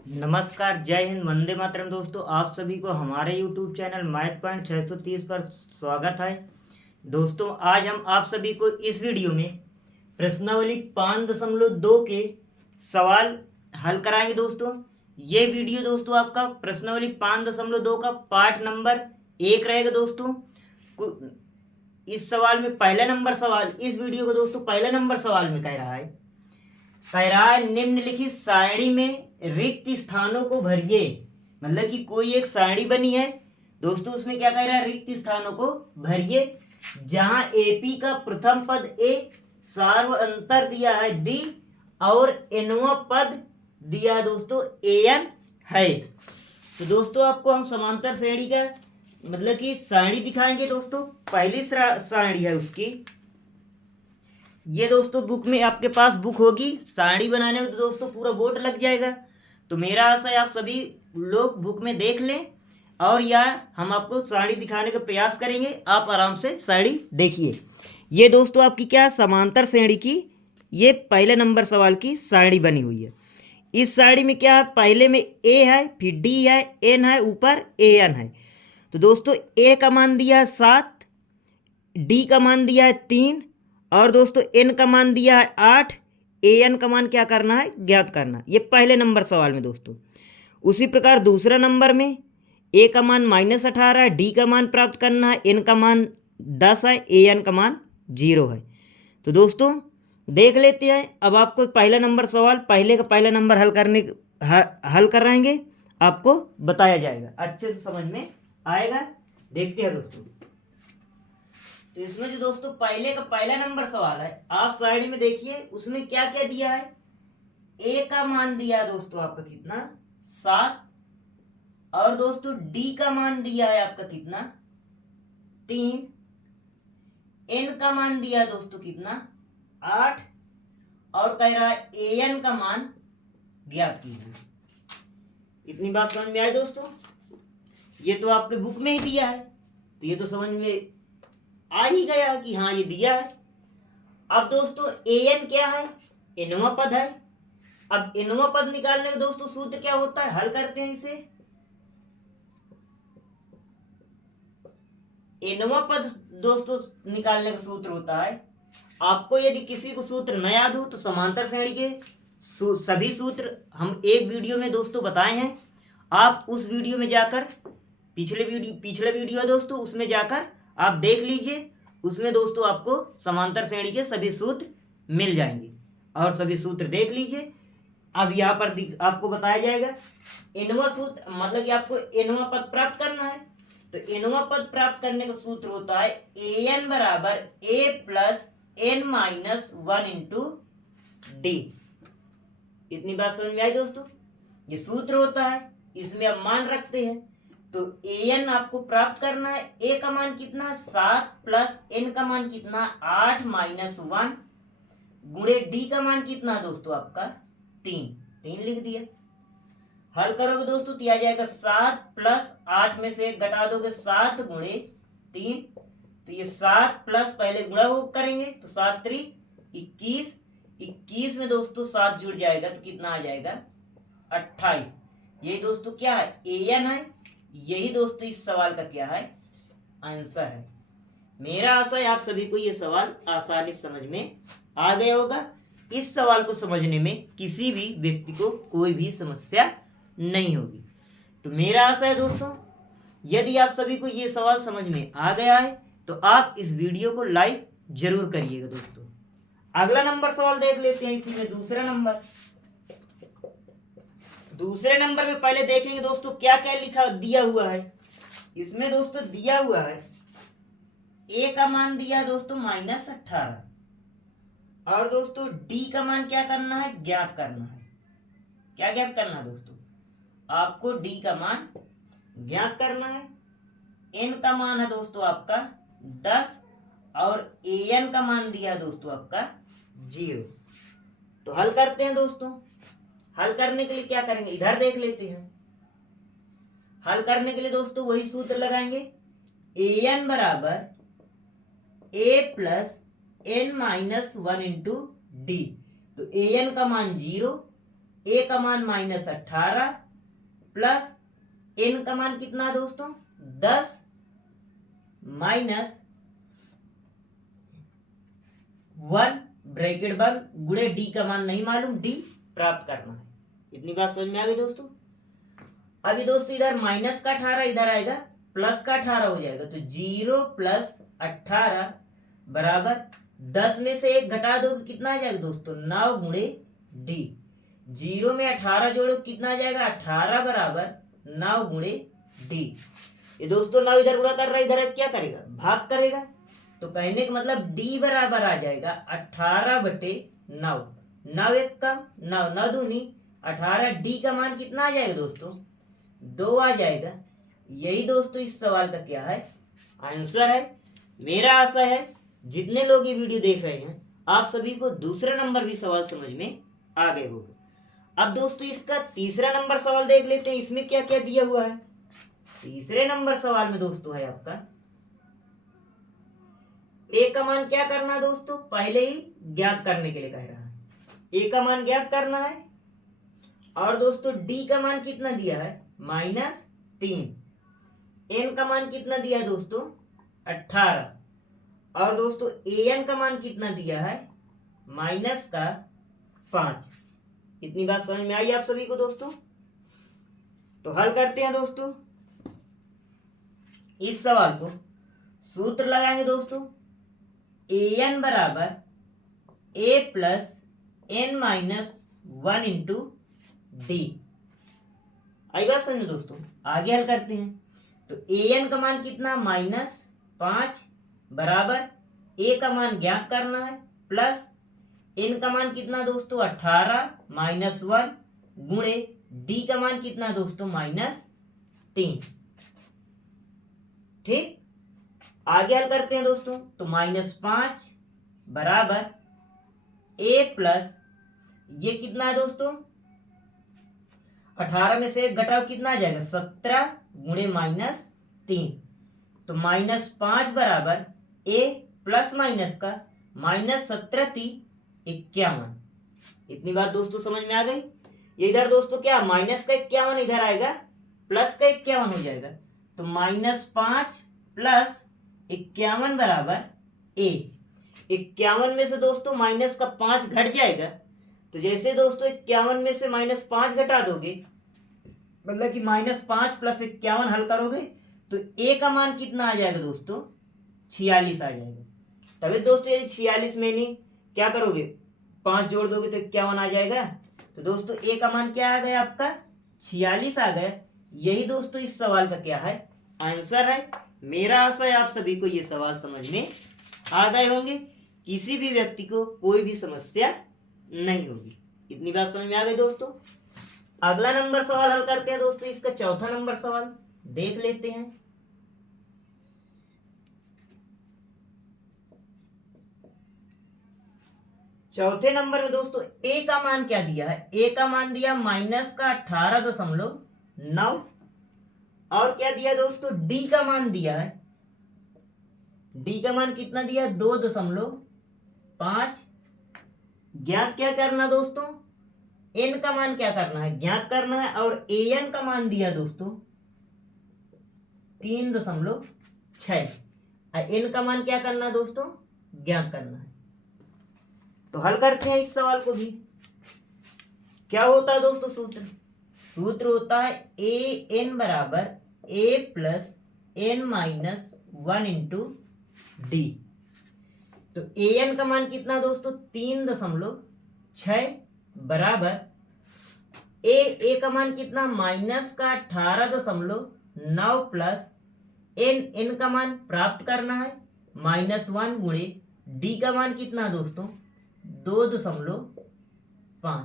नमस्कार, जय हिंद, वंदे मातरम। दोस्तों, आप सभी को हमारे YouTube चैनल मैथ पॉइंट 630 पर स्वागत है। दोस्तों, आज हम आप सभी को इस वीडियो में प्रश्नावली 5.2 के सवाल हल कराएंगे। दोस्तों, ये वीडियो दोस्तों आपका प्रश्नावली 5.2 का पार्ट नंबर 1 रहेगा। दोस्तों, इस सवाल में पहला नंबर सवाल, इस वीडियो को दोस्तों पहला नंबर सवाल में कह रहा है निम्नलिखित सारणी में रिक्त स्थानों को भरिए। मतलब कि कोई एक सारणी बनी है दोस्तों, उसमें क्या कह रहा है, रिक्त स्थानों को भरिए। जहां एपी का प्रथम पद ए, सार्व अंतर दिया है डी और एनवा पद दिया है दोस्तों एन है। तो दोस्तों आपको हम समांतर श्रेणी का मतलब कि सारणी दिखाएंगे। दोस्तों पहली सारणी है उसकी, ये दोस्तों बुक में आपके पास बुक होगी, सारणी बनाने में तो दोस्तों पूरा बोर्ड लग जाएगा। तो मेरा आशा है आप सभी लोग बुक में देख लें, और या हम आपको सारणी दिखाने का प्रयास करेंगे, आप आराम से सारणी देखिए। ये दोस्तों आपकी क्या समांतर श्रेणी की ये पहले नंबर सवाल की सारणी बनी हुई है। इस सारणी में क्या है, पहले में ए है, फिर डी है, एन है, ऊपर ए एन है। तो दोस्तों ए का मान दिया है 7, डी का मान दिया है 3 और दोस्तों एन का मान दिया है 8। ए एन का मान क्या करना है, ज्ञात करना। ये पहले नंबर सवाल में दोस्तों। उसी प्रकार दूसरा नंबर में ए का मान -18 है, डी का मान प्राप्त करना है, एन का मान 10 है, ए एन का मान 0 है। तो दोस्तों देख लेते हैं। अब आपको पहला नंबर सवाल, पहले का पहला नंबर हल कराएंगे, आपको बताया जाएगा, अच्छे से समझ में आएगा। देखते हैं दोस्तों। तो इसमें जो दोस्तों पहले का पहला नंबर सवाल है, आप साइड में देखिए, उसमें क्या क्या दिया है। ए का मान दिया है दोस्तों आपका कितना, 7 और दोस्तों डी का मान दिया है आपका कितना, 3। एन का मान दिया है दोस्तों कितना, 8 और कह रहा है ए एन का मान ज्ञात कीजिए। इतनी बात समझ में आई दोस्तों। ये तो आपके बुक में ही दिया है, तो ये तो समझ में आ ही गया कि हाँ ये दिया है। अब दोस्तों ए एन क्या है, एनवा पद है। अब एनवा पद निकालने का दोस्तों सूत्र क्या होता है, हल करते हैं इसे। एनवा पद दोस्तों निकालने का सूत्र होता है, आपको यदि किसी को सूत्र न याद हो तो समांतर श्रेणी के सभी सूत्र हम एक वीडियो में दोस्तों बताए हैं। आप उस वीडियो में जाकर, पिछले वीडियो है दोस्तों, उसमें जाकर आप देख लीजिए। उसमें दोस्तों आपको समांतर श्रेणी के सभी सूत्र मिल जाएंगे, और सभी सूत्र देख लीजिए। अब यहाँ पर आपको बताया जाएगा एनवा सूत्र, मतलब कि आपको एनवा पद प्राप्त करना है। तो एनवा पद प्राप्त करने का सूत्र होता है ए एन बराबर a plus n minus 1 into d. इतनी बात समझ में आई दोस्तों। ये सूत्र होता है, इसमें अब मान रखते हैं। तो ए एन आपको प्राप्त करना है, ए का मान कितना 7 प्लस एन का मान कितना 8 माइनस 1 गुणे डी का मान कितना है दोस्तों आपका 3 लिख दिया। हल करोगे दोस्तों तो आ जाएगा 7 प्लस 8 में से 1 घटा दोगे 7 गुणे 3। तो ये 7 प्लस पहले गुणा वो करेंगे तो 7 3 21, 21 में दोस्तों 7 जुड़ जाएगा तो कितना आ जाएगा 28। यही दोस्तों क्या है, ए एन है। यही दोस्तों इस सवाल का क्या है, आंसर है। मेरा आशा है आप सभी को ये सवाल आसानी समझ में आ गया होगा। इस सवाल को समझने में किसी भी व्यक्ति को कोई भी समस्या नहीं होगी। तो मेरा आशा है दोस्तों, यदि आप सभी को ये सवाल समझ में आ गया है तो आप इस वीडियो को लाइक जरूर करिएगा दोस्तों। अगला नंबर सवाल देख लेते हैं। इसी में दूसरे नंबर में पहले देखेंगे दोस्तों क्या क्या लिखा दिया हुआ है। इसमें दोस्तों दिया हुआ है ए का मान दिया दोस्तों -18 और दोस्तों डी का मान क्या करना है, ज्ञात करना है। क्या ज्ञात करना है दोस्तों, आपको डी का मान ज्ञात करना है। एन का मान है दोस्तों आपका 10 और ए एन का मान दिया है दोस्तों आपका 0। तो हल करते हैं दोस्तों। हल करने के लिए क्या करेंगे, इधर देख लेते हैं। हल करने के लिए दोस्तों वही सूत्र लगाएंगे, ए एन बराबर a plus n minus 1 into d. तो ए एन का मान 0 ए का मान -18 प्लस एन का मान कितना दोस्तों 10 माइनस 1 ब्रैकेट बंद गुणे डी का मान नहीं मालूम, डी प्राप्त करना है। इतनी बात समझ में आ गई दोस्तों। अभी दोस्तों इधर माइनस का 18 इधर आएगा प्लस का 18 हो जाएगा, तो 0 + 18 बराबर 10 में से 1 घटा दो कितना आ जाएगा दोस्तों 9 गुणे डी। 0 में 18 जोड़ो कितना आ जाएगा 18 बराबर 9 गुणे डी। ये दोस्तों 9 इधर गुणा कर रहा है, इधर क्या करेगा भाग करेगा, तो कहने का मतलब डी बराबर आ जाएगा 18/9। 9 एक कम 9 9 दूनी 18, डी का मान कितना आ जाएगा दोस्तों 2 आ जाएगा। यही दोस्तों इस सवाल का क्या है आंसर है। मेरा आशा है जितने लोग ये वीडियो देख रहे हैं आप सभी को दूसरा नंबर भी सवाल समझ में आ गए होंगे। अब दोस्तों इसका तीसरा नंबर सवाल देख लेते हैं, इसमें क्या क्या दिया हुआ है। तीसरे नंबर सवाल में दोस्तों है आपका ए का मान क्या करना है दोस्तों, पहले ही ज्ञात करने के लिए कह रहा है। ए का मान ज्ञात करना है और दोस्तों डी का मान कितना दिया है -3, एन का मान कितना दिया है दोस्तों 18 और दोस्तों ए एन का मान कितना दिया है -5। इतनी बात समझ में आई आप सभी को दोस्तों। तो हल करते हैं दोस्तों इस सवाल को। सूत्र लगाएंगे दोस्तों ए एन बराबर a plus N -1 into D. आई बात समझ दोस्तों, आगे हल करते हैं। तो ए एन का मान कितना -5 बराबर ए का मान ज्ञात करना है प्लस एन का मान कितना दोस्तों 18 -1 गुणे डी का मान कितना दोस्तों -3। ठीक, आगे हल करते हैं दोस्तों। तो -5 बराबर ए प्लस ये कितना है दोस्तों 18 में से घटाओ कितना आ जाएगा 17 गुणे -3। तो -5 बराबर ए प्लस माइनस का -17 × 51। इतनी बात दोस्तों समझ में आ गई। ये इधर दोस्तों क्या माइनस का 51 इधर आएगा प्लस का 51 हो जाएगा, तो -5 + 51 बराबर ए। 51 में से दोस्तों माइनस का 5 घट जाएगा, तो जैसे दोस्तों 51 में से -5 घटा दोगे मतलब कि -5 + 51 हल करोगे तो ए का मान कितना आ जाएगा दोस्तों 46 आ जाएगा। तभी दोस्तों यदि 46 में नहीं क्या करोगे 5 जोड़ दोगे तो 51 आ जाएगा। तो दोस्तों ए का मान क्या आ गया आपका 46 आ गया। यही दोस्तों इस सवाल का क्या है आंसर है। मेरा आशा है आप सभी को ये सवाल समझ में आ गए होंगे, किसी भी व्यक्ति को कोई भी समस्या नहीं होगी। इतनी बात समझ में आ गई दोस्तों। अगला नंबर सवाल हल करते हैं दोस्तों। इसका चौथा नंबर सवाल देख लेते हैं। चौथे नंबर में दोस्तों ए का मान क्या दिया है, ए का मान दिया -18.9 और क्या दिया दोस्तों डी का मान दिया है, डी का मान कितना दिया 2.5। ज्ञात क्या करना दोस्तों एन का मान क्या करना है ज्ञात करना है और ए एन का मान दिया दोस्तों 3.6। एन का मान क्या करना है दोस्तों ज्ञात करना है। तो हल करते हैं इस सवाल को भी। क्या होता है दोस्तों सूत्र होता है ए एन बराबर a plus N -1 into d. तो ए एन का मान कितना दोस्तों 3.6 बराबर ए का मान कितना -18.9 प्लस एन का मान प्राप्त करना है -1 गुणे डी का मान कितना दोस्तों 2.5।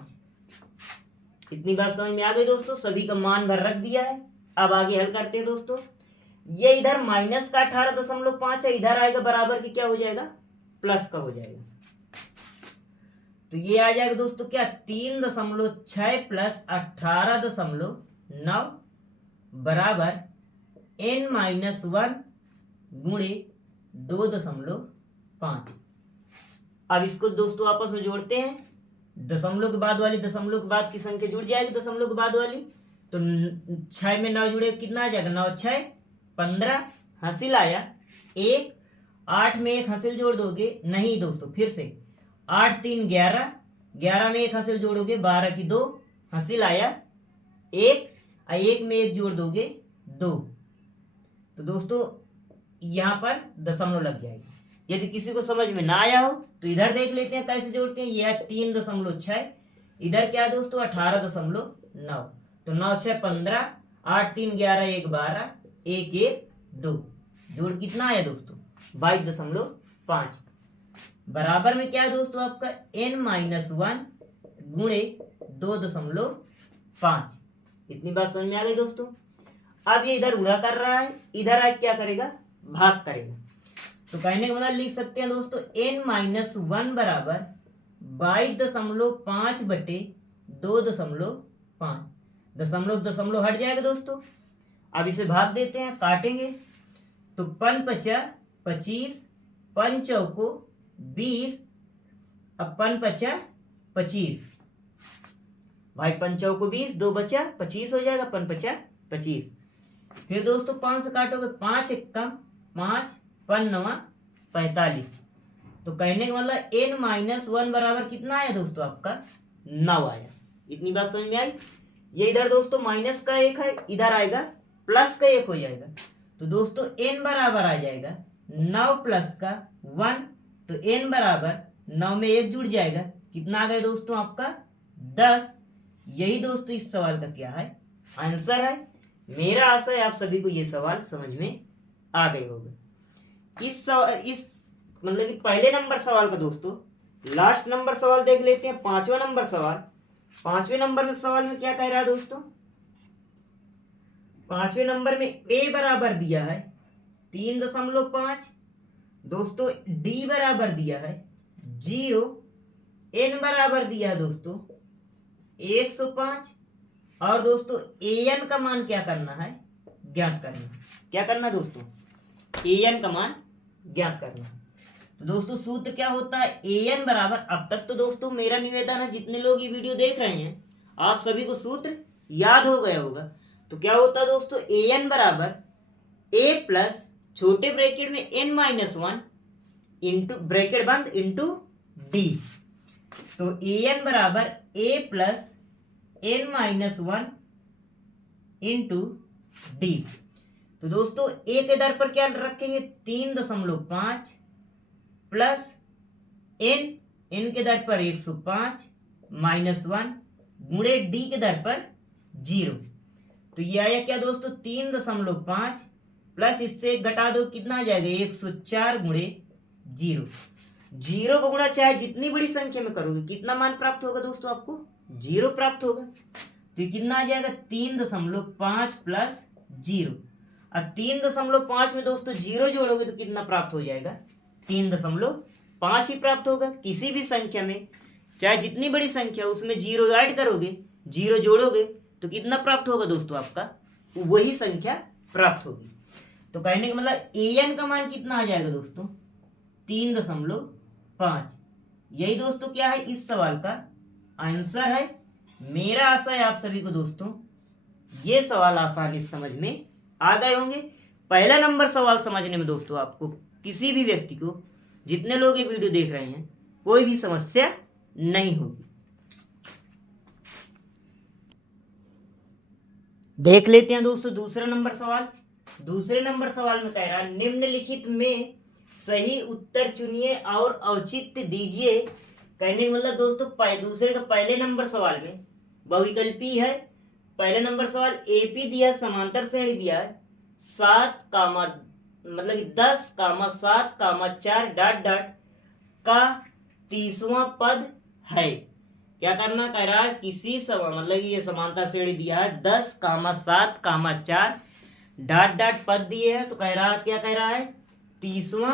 इतनी बात समझ में आ गई दोस्तों। सभी का मान भर रख दिया है। अब आगे हल करते हैं दोस्तों। ये इधर -18.5 है, इधर आएगा बराबर की क्या हो जाएगा प्लस का हो जाएगा। तो ये आ जाएगा दोस्तों क्या 3.6 प्लस 18.9 बराबर n-1 गुणे 2.5। अब इसको दोस्तों आपस में जोड़ते हैं दशमलव के बाद वाली दशमलव के बाद की संख्या जुड़ जाएगी दशमलव के बाद वाली, तो 6 में 9 जुड़े कितना आ जाएगा, 9 6 15, हासिल आया 1। 8 में 1 हासिल जोड़ दोगे, नहीं दोस्तों फिर से 8 3 11, 11 में 1 हासिल जोड़ोगे 12 की 2, हासिल आया 1, 1 में 1 जोड़ दोगे 2। तो दोस्तों यहाँ पर दशमलव लग जाएगा। यदि किसी को समझ में ना आया हो तो इधर देख लेते हैं कैसे जोड़ते हैं। यह 3.6, इधर क्या है दोस्तों 18.9, तो 9 6 15, 8 3 11, 1 12, 1 1 2, जोड़ कितना आया दोस्तों 22.5। बराबर में क्या है दोस्तों आपका n-1 गुणे 2.5। इतनी बात समझ में आ गई दोस्तों। अब ये इधर गुणा कर रहा है, इधर आज क्या करेगा, भाग करेगा। तो कहने का मतलब लिख सकते हैं दोस्तों n-1 बराबर 22.5 बटे 2.5। दशमलव दशमलव हट जाएगा दोस्तों। अब इसे भाग देते हैं, काटेंगे तो 5 5 25, 5 चौको 20, अब 5 5 25, भाई 5 चौको 20, 2 बचा 25 हो जाएगा, 5 5 25। फिर दोस्तों 5 से काटोगे, 5 1 5, 5 9 45। तो कहने का मतलब n-1 बराबर कितना आया दोस्तों आपका 9 आया। इतनी बात समझ में आई। ये इधर दोस्तों माइनस का 1 है, इधर आएगा प्लस का 1 हो जाएगा। तो दोस्तों n बराबर आ जाएगा 9 प्लस का 1, तो n बराबर 9 में 1 जुड़ जाएगा, कितना आ गया दोस्तों आपका 10। यही दोस्तों इस सवाल का क्या है, आंसर है। मेरा आशा है आप सभी को ये सवाल समझ में आ गए होंगे। इस मतलब कि पहले नंबर सवाल का दोस्तों लास्ट नंबर सवाल देख लेते हैं, 5वां नंबर सवाल। 5वें नंबर में सवाल में क्या कह रहा है दोस्तों, 5वें नंबर में a बराबर दिया है 3.5 दोस्तों, d बराबर दिया है 0, n बराबर दिया है दोस्तों 105, और दोस्तों an का मान क्या करना है, ज्ञात करना। क्या करना दोस्तों, an का मान ज्ञात करना। तो दोस्तों सूत्र क्या होता है, an बराबर, अब तक तो दोस्तों मेरा निवेदन है जितने लोग ये वीडियो देख रहे हैं आप सभी को सूत्र याद हो गया होगा। तो क्या होता है दोस्तों, an बराबर a प्लस छोटे ब्रैकेट में n-1 इंटू ब्रैकेट बंद इंटू d। तो an बराबर a plus n-1 into d। तो दोस्तों a के दर पर क्या रखेंगे 3.5 प्लस n के दर पर 105 -1 गुणे d के दर पर 0। तो ये आया क्या दोस्तों 3.5 प्लस इससे घटा दो, कितना आ जाएगा 104 गुणे 0। 0 को गुणा चाहे जितनी बड़ी संख्या में करोगे कितना मान प्राप्त होगा दोस्तों, आपको 0 प्राप्त होगा। तो ये कितना आ जाएगा 3.5 प्लस 0। अब 3.5 में दोस्तों 0 जोड़ोगे तो कितना प्राप्त हो जाएगा 3.5 ही प्राप्त होगा। किसी भी संख्या में चाहे जितनी बड़ी संख्या उसमें 0 ऐड करोगे, 0 जोड़ोगे तो कितना प्राप्त होगा दोस्तों, आपका वही संख्या प्राप्त होगी। तो कहने का मतलब an का मान कितना आ जाएगा दोस्तों 3.5। यही दोस्तों क्या है इस सवाल का आंसर है। मेरा आशा है आप सभी को दोस्तों ये सवाल आसानी से समझ में आ गए होंगे। पहला नंबर सवाल समझने में दोस्तों आपको किसी भी व्यक्ति को, जितने लोग ये वीडियो देख रहे हैं, कोई भी समस्या नहीं होगी। देख लेते हैं दोस्तों दूसरा नंबर सवाल। दूसरे नंबर सवाल में कह रहा है निम्नलिखित में सही उत्तर चुनिए और औचित्य दीजिए। कहने का मतलब दोस्तों दूसरे का पहले नंबर सवाल में बहुविकल्पी है। पहले नंबर सवाल एपी दिया, समांतर श्रेणी दिया है 10,7,4 डॉट डॉट का 30वां पद है। क्या करना कह रहा है, किसी मतलब ये समांतर श्रेणी दिया है 10,7,4 डॉट डॉट पद दिए हैं। तो कह रहा है, क्या कह रहा है 30वां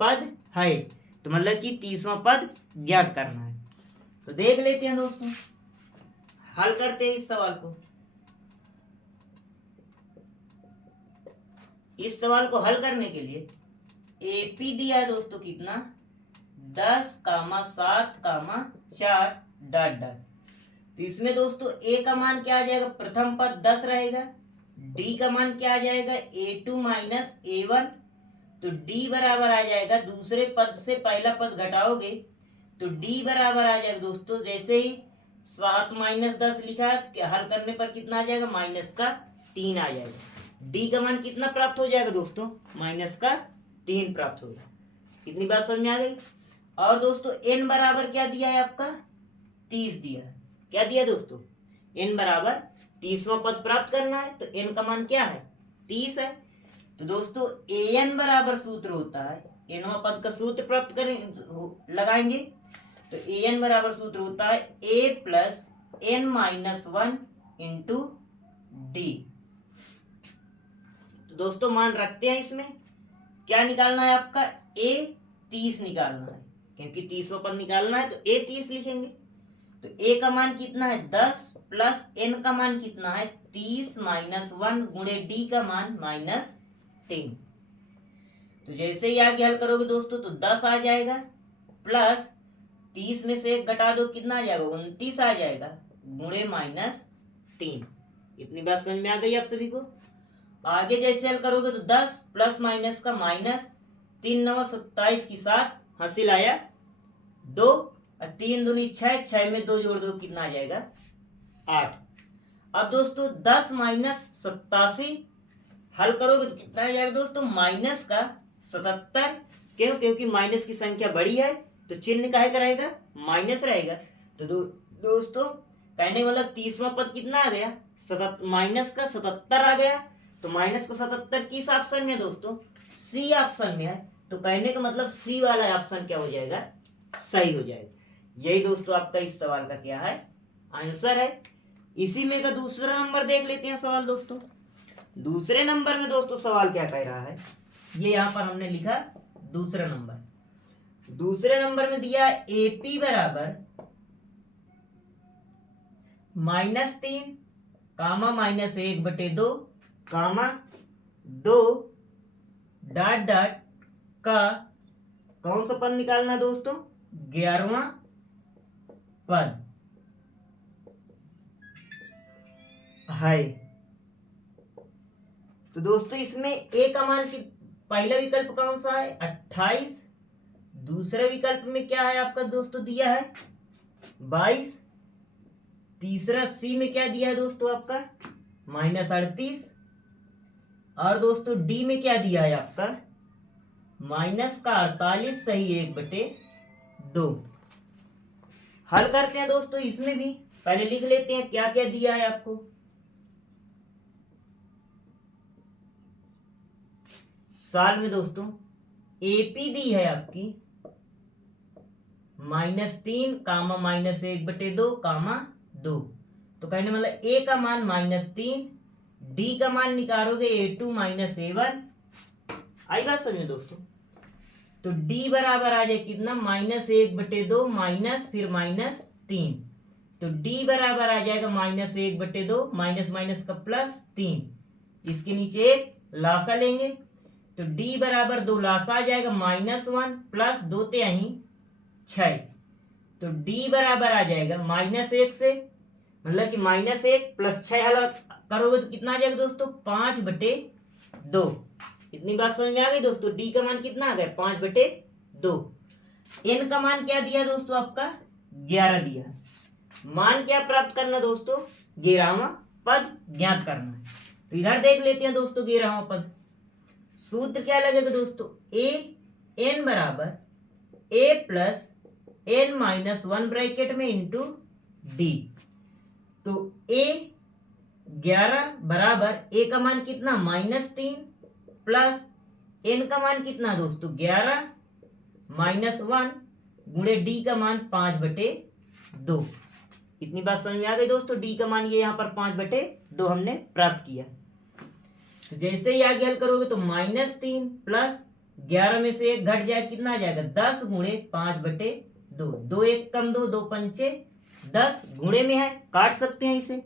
पद है, तो मतलब कि 30वां पद ज्ञात करना है। तो देख लेते हैं दोस्तों, हल करते हैं इस सवाल को। इस सवाल को हल करने के लिए एपी दिया है दोस्तों कितना 10,7,4 डॉट डॉट। तो इसमें दोस्तों ए का मान क्या आ जाएगा, प्रथम पद 10 रहेगा, डी का मान क्या आ जाएगा a2 माइनस a1। तो डी बराबर आ जाएगा, दूसरे पद से पहला पद घटाओगे तो डी बराबर आ जाएगा दोस्तों, जैसे ही 7 माइनस 10 लिखा है तो हल करने पर कितना आ जाएगा, -3 आ जाएगा। डी का मान कितना प्राप्त हो जाएगा दोस्तों, -3 प्राप्त होगा। इतनी बात समझ में आ गई। और दोस्तों n बराबर क्या दिया है आपका, 30 दिया है। क्या दिया दोस्तों, n बराबर 30वां पद प्राप्त करना है, तो n का मान क्या है, 30 है। तो दोस्तों an बराबर सूत्र होता है, nवां पद का सूत्र प्राप्त करें लगाएंगे, तो an बराबर सूत्र होता है a plus n-1 into d. तो दोस्तों मान रखते हैं, इसमें क्या निकालना है आपका, a 30 निकालना है, क्योंकि 30वां पद निकालना है तो a 30 लिखेंगे। तो a का मान कितना है 10 प्लस n का मान कितना है 30 माइनस 1 गुणे d का मान -3। तो जैसे ही आगे हल करोगे दोस्तों तो 10 आ जाएगा, प्लस 30 में से 1 घटा दो कितना आ जाएगा, 29 आ जाएगा, गुणे -3। इतनी बात समझ में आ गई आप सभी को। आगे जैसे हल करोगे तो 10 प्लस माइनस का माइनस, 3 9 27 की 7, हासिल आया 2, 3 दूनी 6, 6 में 2 जोड़ दो कितना आ जाएगा 8। अब दोस्तों 10 माइनस 87 हल करोगे तो कितना आ जाएगा दोस्तों, माइनस का 77। क्यों, क्योंकि माइनस की संख्या बड़ी है तो चिन्ह काहे का रहेगा, माइनस रहेगा। तो दोस्तों कहने वाला 30वां पद कितना आ गया, माइनस का 77 आ गया। तो माइनस का 77 किस ऑप्शन में दोस्तों, सी ऑप्शन में है। तो कहने का मतलब सी वाला ऑप्शन क्या हो जाएगा, सही हो जाएगा। यही दोस्तों आपका इस सवाल का क्या है, आंसर है। इसी में का दूसरा नंबर देख लेते हैं सवाल दोस्तों। दूसरे नंबर में दोस्तों सवाल क्या कह रहा है, ये यहाँ पर हमने लिखा दूसरा नंबर। दूसरे नंबर में दिया AP बराबर -3 कामा -1/2 कामा 2 डॉट डॉट का कौन सा पद निकालना है दोस्तों, 11वां पद है। तो दोस्तों इसमें ए का मान की पहला विकल्प कौन सा है 28, दूसरे विकल्प में क्या है आपका दोस्तों दिया है 22, तीसरा सी में क्या दिया है दोस्तों आपका -38, और दोस्तों डी में क्या दिया है आपका -48 सही 1/2। हल करते हैं दोस्तों, इसमें भी पहले लिख लेते हैं क्या क्या दिया है आपको। साल में दोस्तों AP दी है आपकी -3 कामा -1/2 कामा 2। तो कहने वाला A का मान -3, D का मान निकालोगे A2 माइनस A1। आई बात समझ में दोस्तों। तो D बराबर आ जाए कितना -1/2 माइनस फिर -3। तो D बराबर आ जाएगा -1/2 माइनस माइनस का +3। इसके नीचे एक लासा लेंगे तो D बराबर 2 लासा आ जाएगा -1 प्लस 2 3 6। तो D बराबर आ जाएगा -1 से, मतलब कि -1 प्लस 6 हल करोगे तो कितना आ जाएगा दोस्तों 5/2। इतनी बात समझ में आ गई दोस्तों। D का मान कितना आ गया 5/2। N का मान क्या दिया दोस्तों आपका 11 दिया। मान क्या प्राप्त करना दोस्तों 11वां पद ज्ञात करना है। तो इधर देख लेते हैं दोस्तों 11वां पद। सूत्र क्या लगेगा दोस्तों A n बराबर A प्लस n-1 ब्रैकेट में इंटू D। तो A 11 बराबर A का मान कितना -3 प्लस n का मान कितना दोस्तों 11 -1 गुणे D का मान 5/2। इतनी बात समझ में आ गई दोस्तों। D का मान ये यहाँ पर 5/2 हमने प्राप्त किया। तो जैसे ही आगे हल करोगे तो -3 प्लस 11 में से 1 घट जाए कितना आ जाएगा 10 गुणे 5/2। 2 1 कम 2 2 पंचे 10 गुणे में है काट सकते हैं इसे।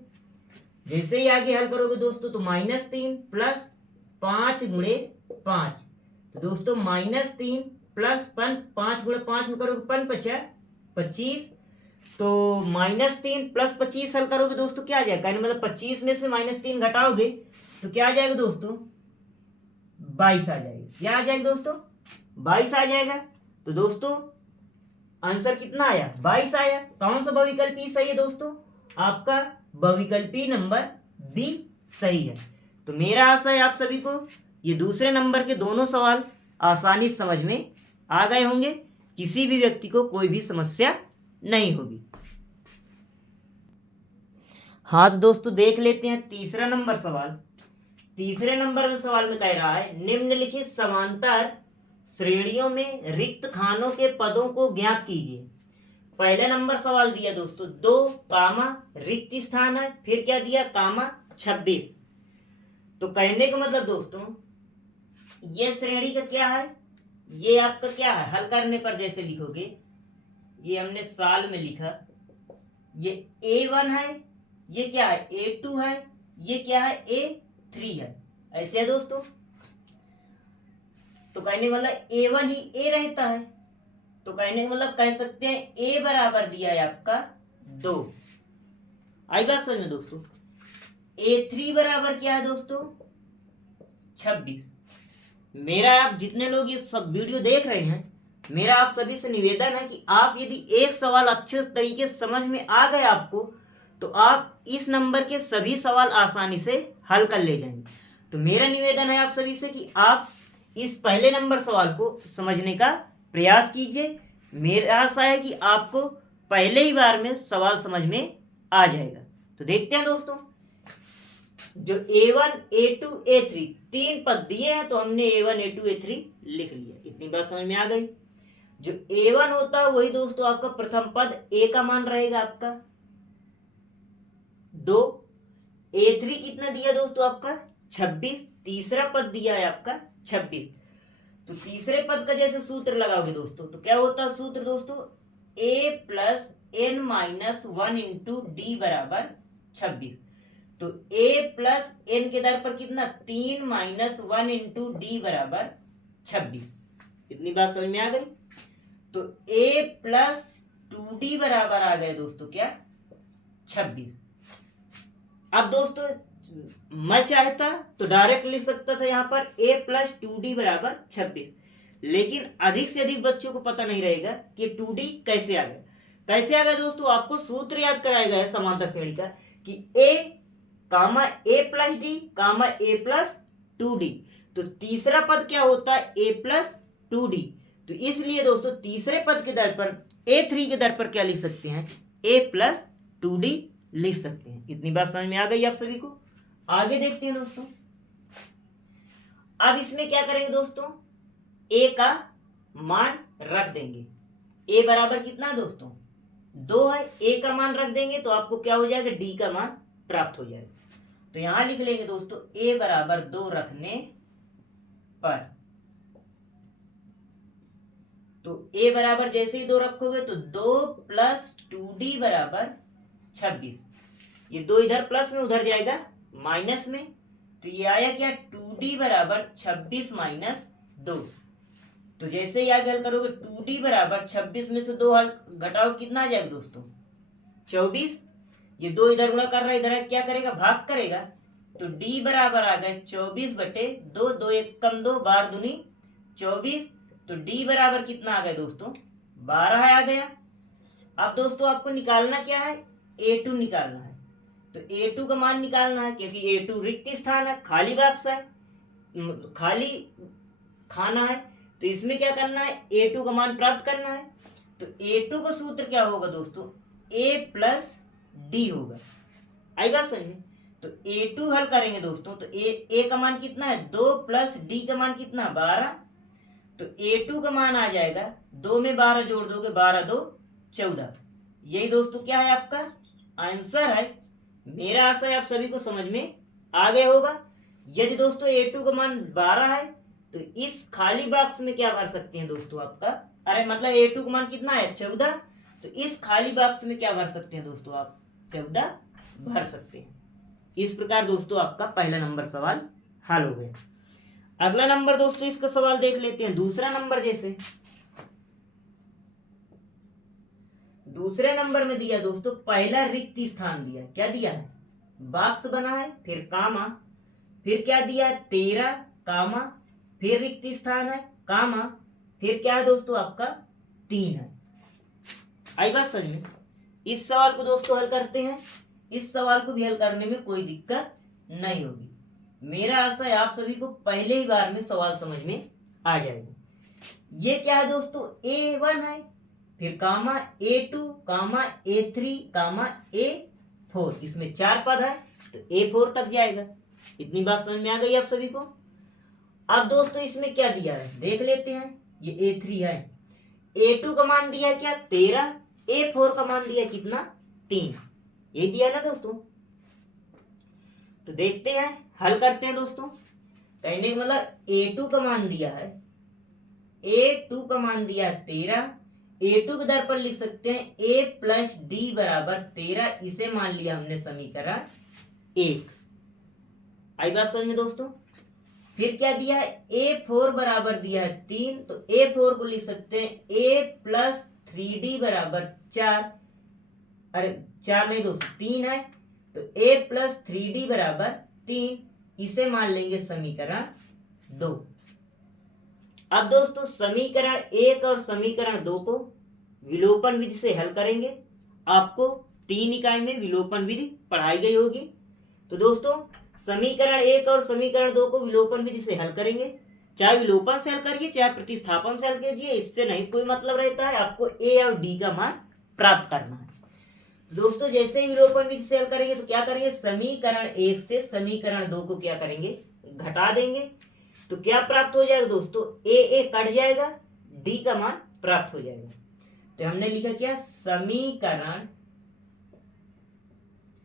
जैसे ही आगे हल करोगे दोस्तों तो -3 प्लस 5 गुणे 5। तो दोस्तों -3 प्लस 5 गुणे 5 में करोगे 5 5 25। तो -3 + 25 हल करोगे दोस्तों क्या आ जाएगा, यानी मतलब 25 में से -3 घटाओगे तो क्या आ जाएगा दोस्तों, 22 आ जाएगा। क्या आ जाएगा दोस्तों, 22 आ जाएगा। तो दोस्तों आंसर कितना आया, 22 आया। कौन सा बहुविकल्पी सही है दोस्तों, आपका बहुविकल्पी नंबर बी सही है। तो मेरा आशा है आप सभी को ये दूसरे नंबर के दोनों सवाल आसानी से समझ में आ गए होंगे, किसी भी व्यक्ति को कोई भी समस्या नहीं होगी। हाँ तो दोस्तों देख लेते हैं तीसरा नंबर सवाल। तीसरे नंबर सवाल में कह रहा है निम्नलिखित समांतर श्रेणियों में रिक्त खानों के पदों को ज्ञात कीजिए। पहले नंबर सवाल दिया दोस्तों 2 कामा रिक्त स्थान है, फिर क्या दिया कामा 26। तो कहने का मतलब दोस्तों ये श्रेणी का क्या है, ये आपका क्या है, हल करने पर जैसे लिखोगे, ये हमने साल में लिखा, ये A1 है, ये क्या है A2 है, ये क्या है A3 है, ऐसे है दोस्तों। तो कहने का मतलब A1 ही A रहता है, तो कहने का मतलब कह सकते हैं A बराबर दिया है आपका 2। आई बात समझ में दोस्तों। A3 बराबर क्या है दोस्तों 26। मेरा आप जितने लोग ये सब वीडियो देख रहे हैं, मेरा आप सभी से निवेदन है कि आप यदि एक सवाल अच्छे तरीके से समझ में आ गए आपको, तो आप इस नंबर के सभी सवाल आसानी से हल कर ले जाएंगे। तो मेरा निवेदन है आप सभी से कि आप इस पहले नंबर सवाल को समझने का प्रयास कीजिए। मेरा आशा है कि आपको पहले ही बार में सवाल समझ में आ जाएगा। तो देखते हैं दोस्तों, जो A1 A2 A3 तीन पद दिए हैं, तो हमने A1 A2 A3 लिख लिया। इतनी बात समझ में आ गई। जो A1 होता है वही दोस्तों आपका प्रथम पद A का मान रहेगा आपका 2। A3 कितना दिया दोस्तों आपका 26, तीसरा पद दिया है आपका 26। तो तीसरे पद का जैसे सूत्र लगाओगे दोस्तों, तो क्या होता है सूत्र दोस्तों, A + n - 1 × d बराबर 26। तो A + n के दर पर कितना 3 - 1 × d बराबर 26। इतनी बात समझ में आ गई। तो A + 2d बराबर आ गए दोस्तों क्या 26। अब दोस्तों मैं चाहता तो डायरेक्ट लिख सकता था यहाँ पर A + 2d बराबर 26, लेकिन अधिक से अधिक बच्चों को पता नहीं रहेगा कि 2d कैसे आ गया। कैसे आ गया दोस्तों, आपको सूत्र याद कराया गया है समांतर श्रेणी का कि A, A + d, A + 2d। तो तीसरा पद क्या होता है A + 2d। तो इसलिए दोस्तों तीसरे पद के दर पर A3 के दर पर क्या लिख सकते हैं A + 2d लिख सकते हैं। इतनी बात समझ में आ गई आप सभी को। आगे देखते हैं दोस्तों। अब इसमें क्या करेंगे दोस्तों, A का मान रख देंगे। A बराबर कितना दोस्तों 2 है, A का मान रख देंगे तो आपको क्या हो जाएगा D का मान प्राप्त हो जाएगा। तो यहां लिख लेंगे दोस्तों A बराबर 2 रखने पर, तो A बराबर जैसे ही 2 रखोगे तो 2 + 2d बराबर 26। ये 2 इधर प्लस में उधर जाएगा माइनस में, तो ये आया क्या 2d बराबर 26 - 2। तो जैसे ही आगे हल करोगे 2d बराबर 26 में से 2 हल घटाओ कितना आ जाएगा दोस्तों 24। ये 2 इधर गुणा कर रहा है, इधर क्या करेगा भाग करेगा, तो d बराबर आ गए 24/2, 2 1 कम 2, 12 दूनी 24। तो d बराबर कितना आ गया दोस्तों 12 आ गया। अब दोस्तों आपको निकालना क्या है A2 निकालना है। तो A2 का मान निकालना है, क्योंकि A2 रिक्त स्थान है, खाली बॉक्स है, खाली खाना है। तो इसमें क्या करना है A2 का मान प्राप्त करना है। तो A2 का सूत्र क्या होगा दोस्तों A + d होगा। आई बात समझ में। तो A2 हल करेंगे दोस्तों, तो A का मान कितना है 2 + d का मान कितना 12। तो A2 का मान आ जाएगा 2 में 12 जोड़ दोगे 12 2 14। यही दोस्तों क्या है आपका आंसर है। मेरा आशा है आप सभी को समझ में आ गया होगा। यदि दोस्तों A2 का मान 12 है तो इस खाली बॉक्स में क्या भर सकते हैं दोस्तों आपका, अरे मतलब A2 का मान कितना है 14, तो इस खाली बॉक्स में क्या भर सकते हैं दोस्तों आप 14 भर सकते हैं। इस प्रकार दोस्तों आपका पहला नंबर सवाल हल हो गया। अगला नंबर दोस्तों इसका सवाल देख लेते हैं। दूसरा नंबर दूसरे नंबर में दिया दोस्तों पहला रिक्त स्थान दिया, क्या दिया है, बॉक्स बना है, फिर कामा, फिर क्या दिया है 13 कामा, फिर रिक्त स्थान है कामा, फिर क्या है दोस्तों आपका 3 है। आई बात समझ में। इस सवाल को दोस्तों हल करते हैं। इस सवाल को भी हल करने में कोई दिक्कत नहीं होगी। मेरा आशा है आप सभी को पहले ही बार में सवाल समझ में आ जाएगा। ये क्या है दोस्तों A1 है, फिर कामा A2 कामा A3 कामा A4, इसमें 4 पद है तो A4 तक जाएगा। इतनी बात समझ में आ गई आप सभी को। अब दोस्तों इसमें क्या दिया है देख लेते हैं। ये A3 है, A2 का मान दिया क्या 13, A4 का मान दिया कितना 3, ये दिया ना दोस्तों। तो देखते हैं हल करते हैं दोस्तों। कहने का मतलब A2 का मान दिया है, A2 का मान दिया है 13, A2 के दर पर लिख सकते हैं A प्लस डी बराबर 13, इसे मान लिया हमने समीकरण 1। आई बात समझ में दोस्तों। फिर क्या दिया है A4 बराबर दिया है 3, तो A4 को लिख सकते हैं A प्लस 3D बराबर 4, अरे 4 नहीं दोस्तों 3 है, तो A प्लस 3D बराबर 3, इसे मान लेंगे समीकरण 2। अब दोस्तों समीकरण 1 और समीकरण 2 को विलोपन विधि से हल करेंगे। आपको 3 इकाई में विलोपन विधि पढ़ाई गई होगी। तो दोस्तों समीकरण 1 और समीकरण 2 को विलोपन विधि से हल करेंगे। चाहे विलोपन से हल करिए चाहे प्रतिस्थापन से हल कीजिए, इससे नहीं कोई मतलब रहता है। आपको A और D का मान प्राप्त करना है। दोस्तों जैसे ही विलोपन विधि से हल करेंगे तो क्या करेंगे, समीकरण 1 से समीकरण 2 को क्या करेंगे, घटा देंगे। तो क्या प्राप्त हो जाएगा दोस्तों, A कट जाएगा, D का मान प्राप्त हो जाएगा। तो हमने लिखा क्या, समीकरण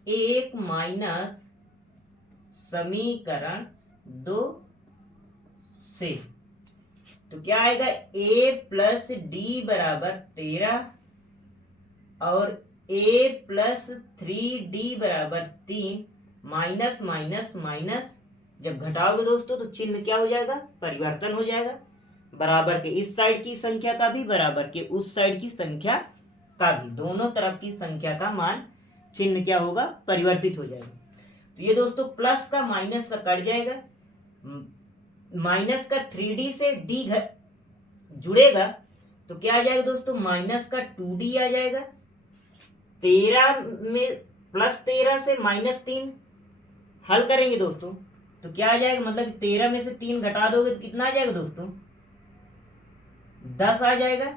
1 माइनस समीकरण 2 से, तो क्या आएगा A प्लस डी बराबर 13 और A प्लस 3D बराबर 3, माइनस माइनस माइनस, जब घटाओगे दोस्तों तो चिन्ह क्या हो जाएगा, परिवर्तन हो जाएगा। बराबर के इस साइड की संख्या का भी, बराबर के उस साइड की संख्या का भी, दोनों तरफ की संख्या का मान चिन्ह क्या होगा, परिवर्तित हो जाएगा। तो ये दोस्तों प्लस का माइनस का कट जाएगा, माइनस का 3D से D जुड़ेगा तो क्या आ जाएगा दोस्तों, माइनस का 2D आ जाएगा। 13 में प्लस 13 से माइनस 3 हल करेंगे दोस्तों तो क्या आ जाएगा, मतलब 13 में से 3 घटा दोगे तो कितना आ जाएगा दोस्तों, 10 आ जाएगा।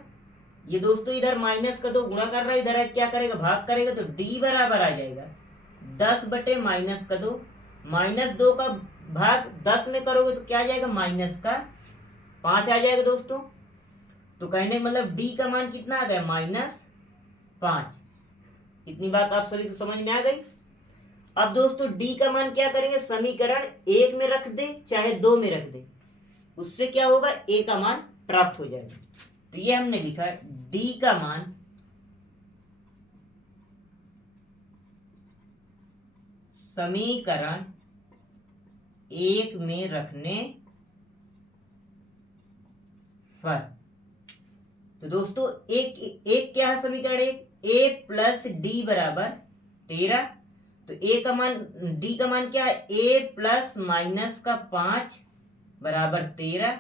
ये दोस्तों इधर माइनस का 2 गुणा कर रहा है, इधर क्या करेगा, भाग करेगा, तो D बराबर आ जाएगा 10 बटे माइनस का 2, माइनस 2 का भाग 10 में करोगे तो क्या आ जाएगा, माइनस का 5 आ जाएगा दोस्तों। तो कहने मतलब D का मान कितना आ गया, -5। इतनी बात आप सभी को समझ में आ गई। अब दोस्तों D का मान क्या करेंगे, समीकरण 1 में रख दे चाहे 2 में रख दे, उससे क्या होगा, A का मान प्राप्त हो जाएगा। तो ये हमने लिखा D का मान समीकरण 1 में रखने पर, तो दोस्तों एक क्या है समीकरण 1, A प्लस डी बराबर 13, तो A का मान, D का मान क्या है, A प्लस माइनस का 5 बराबर 13,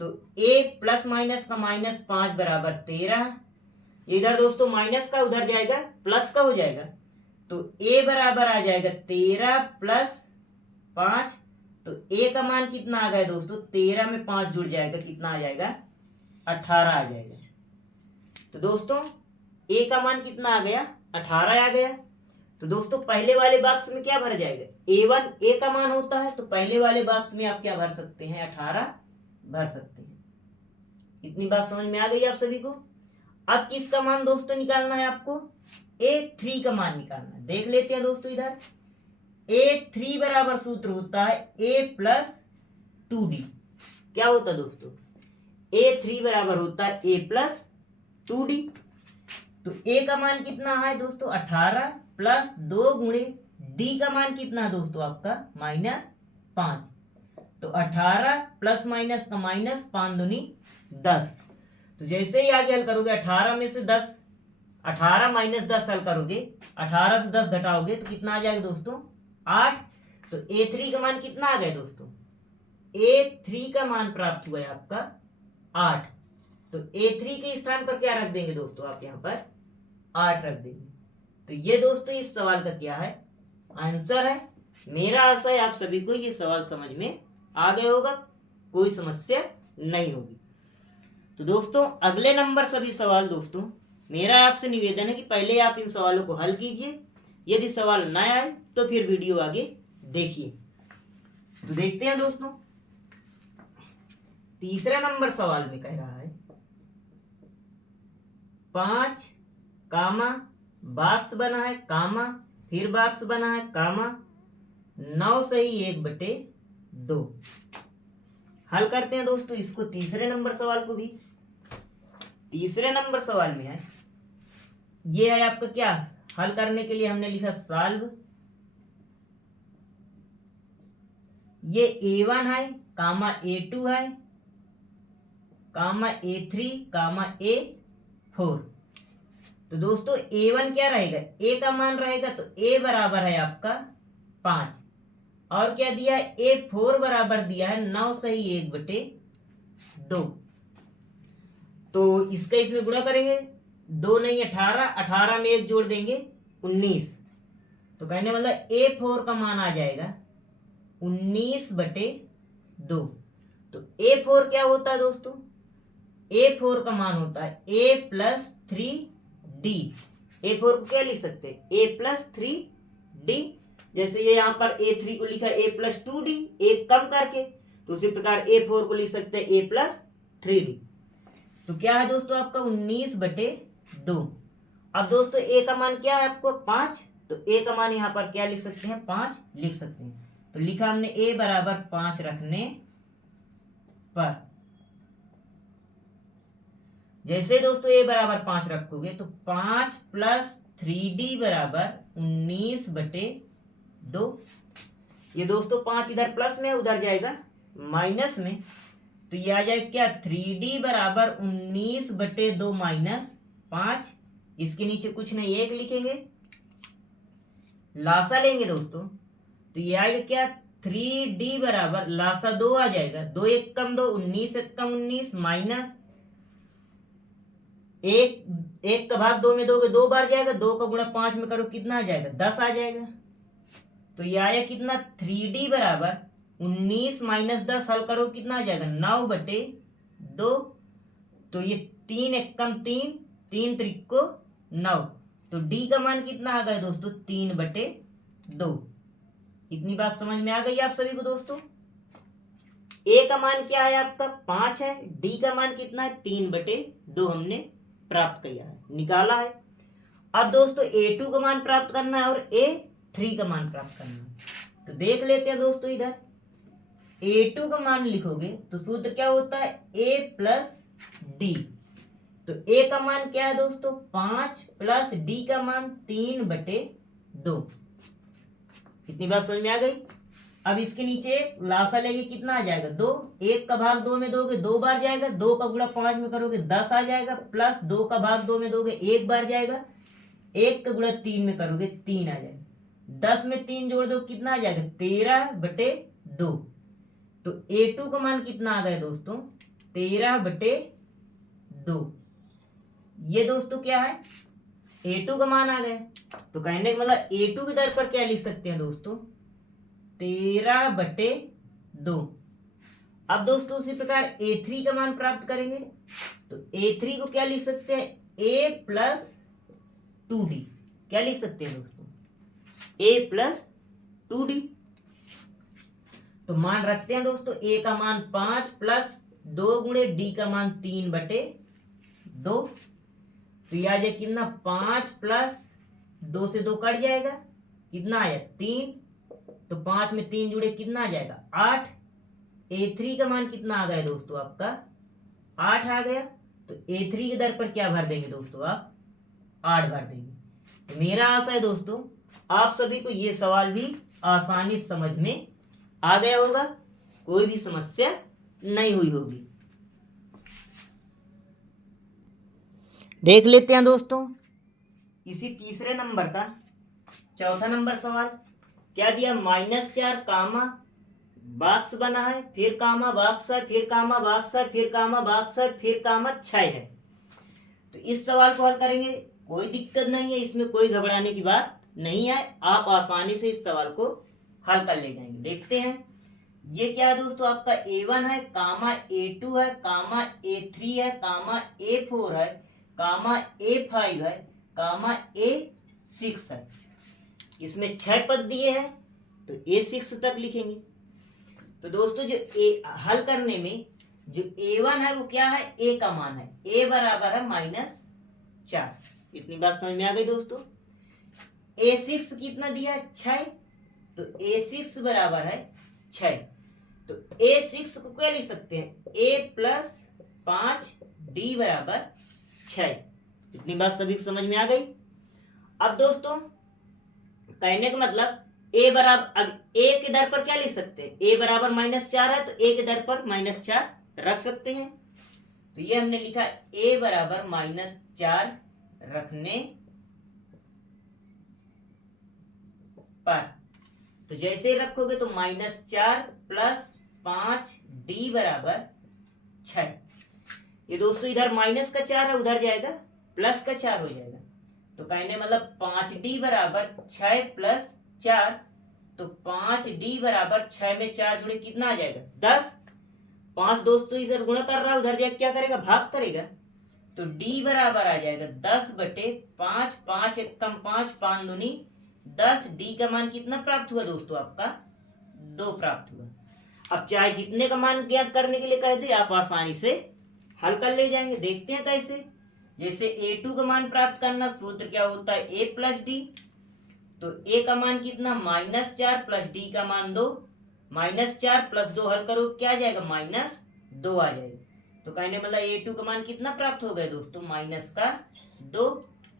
तो A प्लस माइनस का -5 बराबर 13। इधर दोस्तों माइनस का उधर जाएगा प्लस का हो जाएगा, तो A बराबर आ जाएगा 13 प्लस 5, तो A का मान कितना आ गया दोस्तों, 13 में 5 जुड़ जाएगा, कितना आ जाएगा, 18 आ जाएगा। तो दोस्तों A का मान कितना आ गया, 18 आ गया। तो दोस्तों पहले वाले बॉक्स में क्या भर जाएगा, A1 A का मान होता है, तो पहले वाले बॉक्स में आप क्या भर सकते हैं, 18 भर सकते हैं। इतनी बात समझ में आ गई आप सभी को। अब किसका मान दोस्तों निकालना है आपको, A3 का मान निकालना है। देख लेते हैं दोस्तों इधर, A3 बराबर सूत्र होता है A प्लस 2D। क्या होता है दोस्तों, A3 बराबर होता है A प्लस 2D। तो A का मान कितना है दोस्तों, 18 प्लस 2 गुणे D का मान कितना है दोस्तों आपका, -5, तो 18 प्लस माइनस का माइनस, 5 दूनी 10। तो जैसे ही आगे हल करोगे 18 में से 10 18 माइनस 10 हल करोगे, 18 से 10 घटाओगे तो कितना आ जाएगा दोस्तों 8। तो A3 का मान कितना आ गया दोस्तों, A3 का मान प्राप्त हुआ है आपका 8। तो A3 के स्थान पर क्या रख देंगे दोस्तों, आप यहाँ पर 8 रख देंगे। तो ये दोस्तों इस सवाल का क्या है, आंसर है। मेरा आशा है आप सभी को ये सवाल समझ में आ गया होगा, कोई समस्या नहीं होगी। तो दोस्तों अगले नंबर सभी सवाल दोस्तों मेरा आपसे निवेदन है कि पहले आप इन सवालों को हल कीजिए, यदि सवाल न आए तो फिर वीडियो आगे देखिए। तो देखते हैं दोस्तों, तीसरा नंबर सवाल में कह रहा है 5 कामा बॉक्स बना है कामा फिर बॉक्स बना है कामा 9 सही 1/2। हल करते हैं दोस्तों इसको, तीसरे नंबर सवाल को भी। तीसरे नंबर सवाल में है, ये है आपका क्या, हल करने के लिए हमने लिखा सॉल्व। ये A1 है कामा A2 है कामा A3 कामा A4। तो दोस्तों A1 क्या रहेगा, A का मान रहेगा, तो A बराबर है आपका 5, और क्या दिया है A4 बराबर दिया है 9 सही 1/2। तो इसका इसमें गुणा करेंगे, 2 नहीं 18, 18 में 1 जोड़ देंगे 19। तो कहने मतलब A4 का मान आ जाएगा 19/2। तो A4 क्या होता है दोस्तों, A4 का मान होता है A+3D। A4 को क्या लिख सकते हैं, A+3D। जैसे ये यहाँ पर A3 को लिखा A+2D, एक कम करके, तो उसी प्रकार A4 को लिख सकते हैं A+3D। तो क्या है दोस्तों आपका 19/2। अब दोस्तों A का मान क्या है आपको 5, तो A का मान यहाँ पर क्या लिख सकते हैं 5 लिख सकते हैं। तो लिखा हमने A बराबर 5 रखने पर, जैसे दोस्तों A बराबर 5 रखोगे तो 5 + 3D बराबर 19/2। ये दोस्तों 5 इधर प्लस में उधर जाएगा माइनस में, तो ये आ जाएगा क्या 3D बराबर 19/2 माइनस 5। इसके नीचे कुछ नहीं 1 लिखेंगे, लासा लेंगे दोस्तों, तो ये आएगा क्या 3D बराबर लासा 2 आ जाएगा, 2 1 कम 2 19 1 कम 19 माइनस 1 का भाग 2 में दोगे 2 बार जाएगा, 2 का गुणा 5 में करो कितना आ जाएगा 10 आ जाएगा। तो ये आया कितना 3D बराबर 19 माइनस 10 हल करो कितना आ जाएगा 9/2। तो ये 3 1 कम 3 3 त्रिक को 9, तो D का मान कितना आ गया दोस्तों 3/2। इतनी बात समझ में आ गई आप सभी को दोस्तों। A का मान क्या है आपका 5 है, D का मान कितना है 3/2 हमने प्राप्त किया है, निकाला है। अब दोस्तों A2 का मान प्राप्त करना है और A3 का मान प्राप्त करना है। तो देख लेते हैं दोस्तों, इधर A2 का मान लिखोगे तो सूत्र क्या होता है A+D। तो A का मान क्या है दोस्तों 5 प्लस D का मान 3/2। इतनी बात समझ में आ गई। अब इसके नीचे लासा लेके कितना आ जाएगा 2, 1 का भाग 2 में दोगे 2 बार जाएगा, 2 का गुणा 5 में करोगे 10 आ जाएगा, प्लस 2 का भाग 2 में दोगे 1 बार जाएगा, 1 का गुणा 3 में करोगे 3 आ जाएगा, 10 में 3 जोड़ दो कितना आ जाएगा 13/2। तो A2 का मान कितना आ गया दोस्तों 13/2। ये दोस्तों क्या है A2 का मान आ गया। तो कहने का मतलब A2 के दर पर क्या लिख सकते हैं दोस्तों 13/2। अब दोस्तों उसी प्रकार A3 का मान प्राप्त करेंगे, तो A3 को क्या लिख सकते हैं A+2D। क्या लिख सकते हैं दोस्तों A+2D। तो मान रखते हैं दोस्तों A का मान 5 प्लस 2 गुणे D का मान 3/2। तो यह आ जाए कितना 5 प्लस 2 से 2 कट जाएगा, कितना आया 3, तो 5 में 3 जुड़े कितना आ जाएगा 8। A3 का मान कितना आ गया दोस्तों आपका 8 आ गया। तो A3 के दर पर क्या भर देंगे दोस्तों आप 8 भर देंगे। तो मेरा आशा है दोस्तों आप सभी को ये सवाल भी आसानी से समझ में आ गया होगा, कोई भी समस्या नहीं हुई होगी। देख लेते हैं दोस्तों इसी तीसरे नंबर का चौथा नंबर सवाल क्या दिया, -4 कामा बॉक्स बना है, फिर कामा बॉक्स है, फिर कामा बॉक्स है, फिर कामा बॉक्स है, फिर कामा 6 है। तो इस सवाल को हल करेंगे, कोई दिक्कत नहीं है, इसमें कोई घबराने की बात नहीं है, आप आसानी से इस सवाल को हल कर ले जाएंगे। देखते हैं ये क्या है दोस्तों, आपका A1 है, कामा A2 है, कामा A3 है, कामा A4 है, कामा A5 है, कामा A6 है। इसमें 6 पद दिए हैं तो A6 तक लिखेंगे। तो दोस्तों जो हल करने में जो A1 है वो क्या है, A का मान है, A बराबर है -4। इतनी बात समझ में आ गई दोस्तों। A6 कितना दिया है, 6, तो A6 बराबर है 6। तो A6 को क्या लिख सकते हैं, A + 5D बराबर 6। इतनी बात सभी को समझ में आ गई। अब दोस्तों कहने का मतलब A बराबर, अब A के दर पर क्या लिख सकते हैं, A बराबर -4 है तो A के दर पर -4 रख सकते हैं। तो ये हमने लिखा A बराबर -4 रखने पर, तो जैसे रखोगे तो -4 + 5D बराबर 6। ये दोस्तों इधर -4 है, उधर जाएगा +4 हो जाएगा। तो कहने मतलब 5D बराबर 6 + 4, तो 5D बराबर 6 में 4 जुड़े कितना आ जाएगा, 10। 5 दोस्तों इधर गुणा कर रहा है, उधर जाके क्या करेगा, भाग करेगा। तो D बराबर आ जाएगा 10/5, 5 एकम 5, 5 दूनी 10। D का मान कितना प्राप्त हुआ दोस्तों, आपका 2 प्राप्त हुआ। अब चाहे जितने का मान ज्ञात करने के लिए कह दे, आप आसानी से हल कर ले जाएंगे। देखते हैं कैसे। जैसे A2 का मान प्राप्त करना, सूत्र क्या होता है, A + D। तो A का मान कितना, -4 + D का मान 2, -4 + 2 हल करो क्या आ जाएगा, -2 आ जाएगा। तो कहने मतलब A2 का मान कितना प्राप्त हो गया दोस्तों, -2।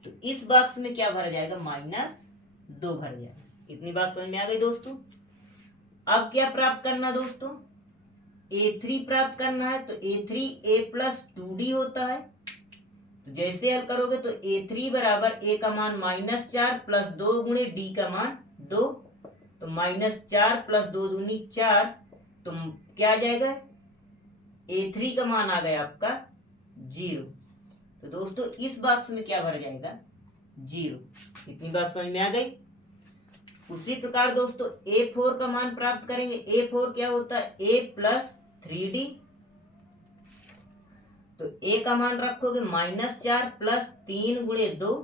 तो इस बॉक्स में क्या भरा जाएगा, -2 भर जाएगा। इतनी बात समझ में आ गई दोस्तों। अब क्या प्राप्त करना दोस्तों, A3 प्राप्त करना है। तो A3 A + 2D होता है। तो जैसे हल करोगे तो A3 बराबर A का मान -4 + 2 गुणे D का मान 2, तो -4 + 2 दूनी 4, तो क्या आ जाएगा, A3 का मान आ गया आपका 0। तो दोस्तों इस बॉक्स में क्या भर जाएगा, 0। इतनी बात समझ में आ गई। उसी प्रकार दोस्तों A4 का मान प्राप्त करेंगे। A4 क्या होता है, A + 3D। तो A का मान रखोगे -4 + 3 गुणे 2,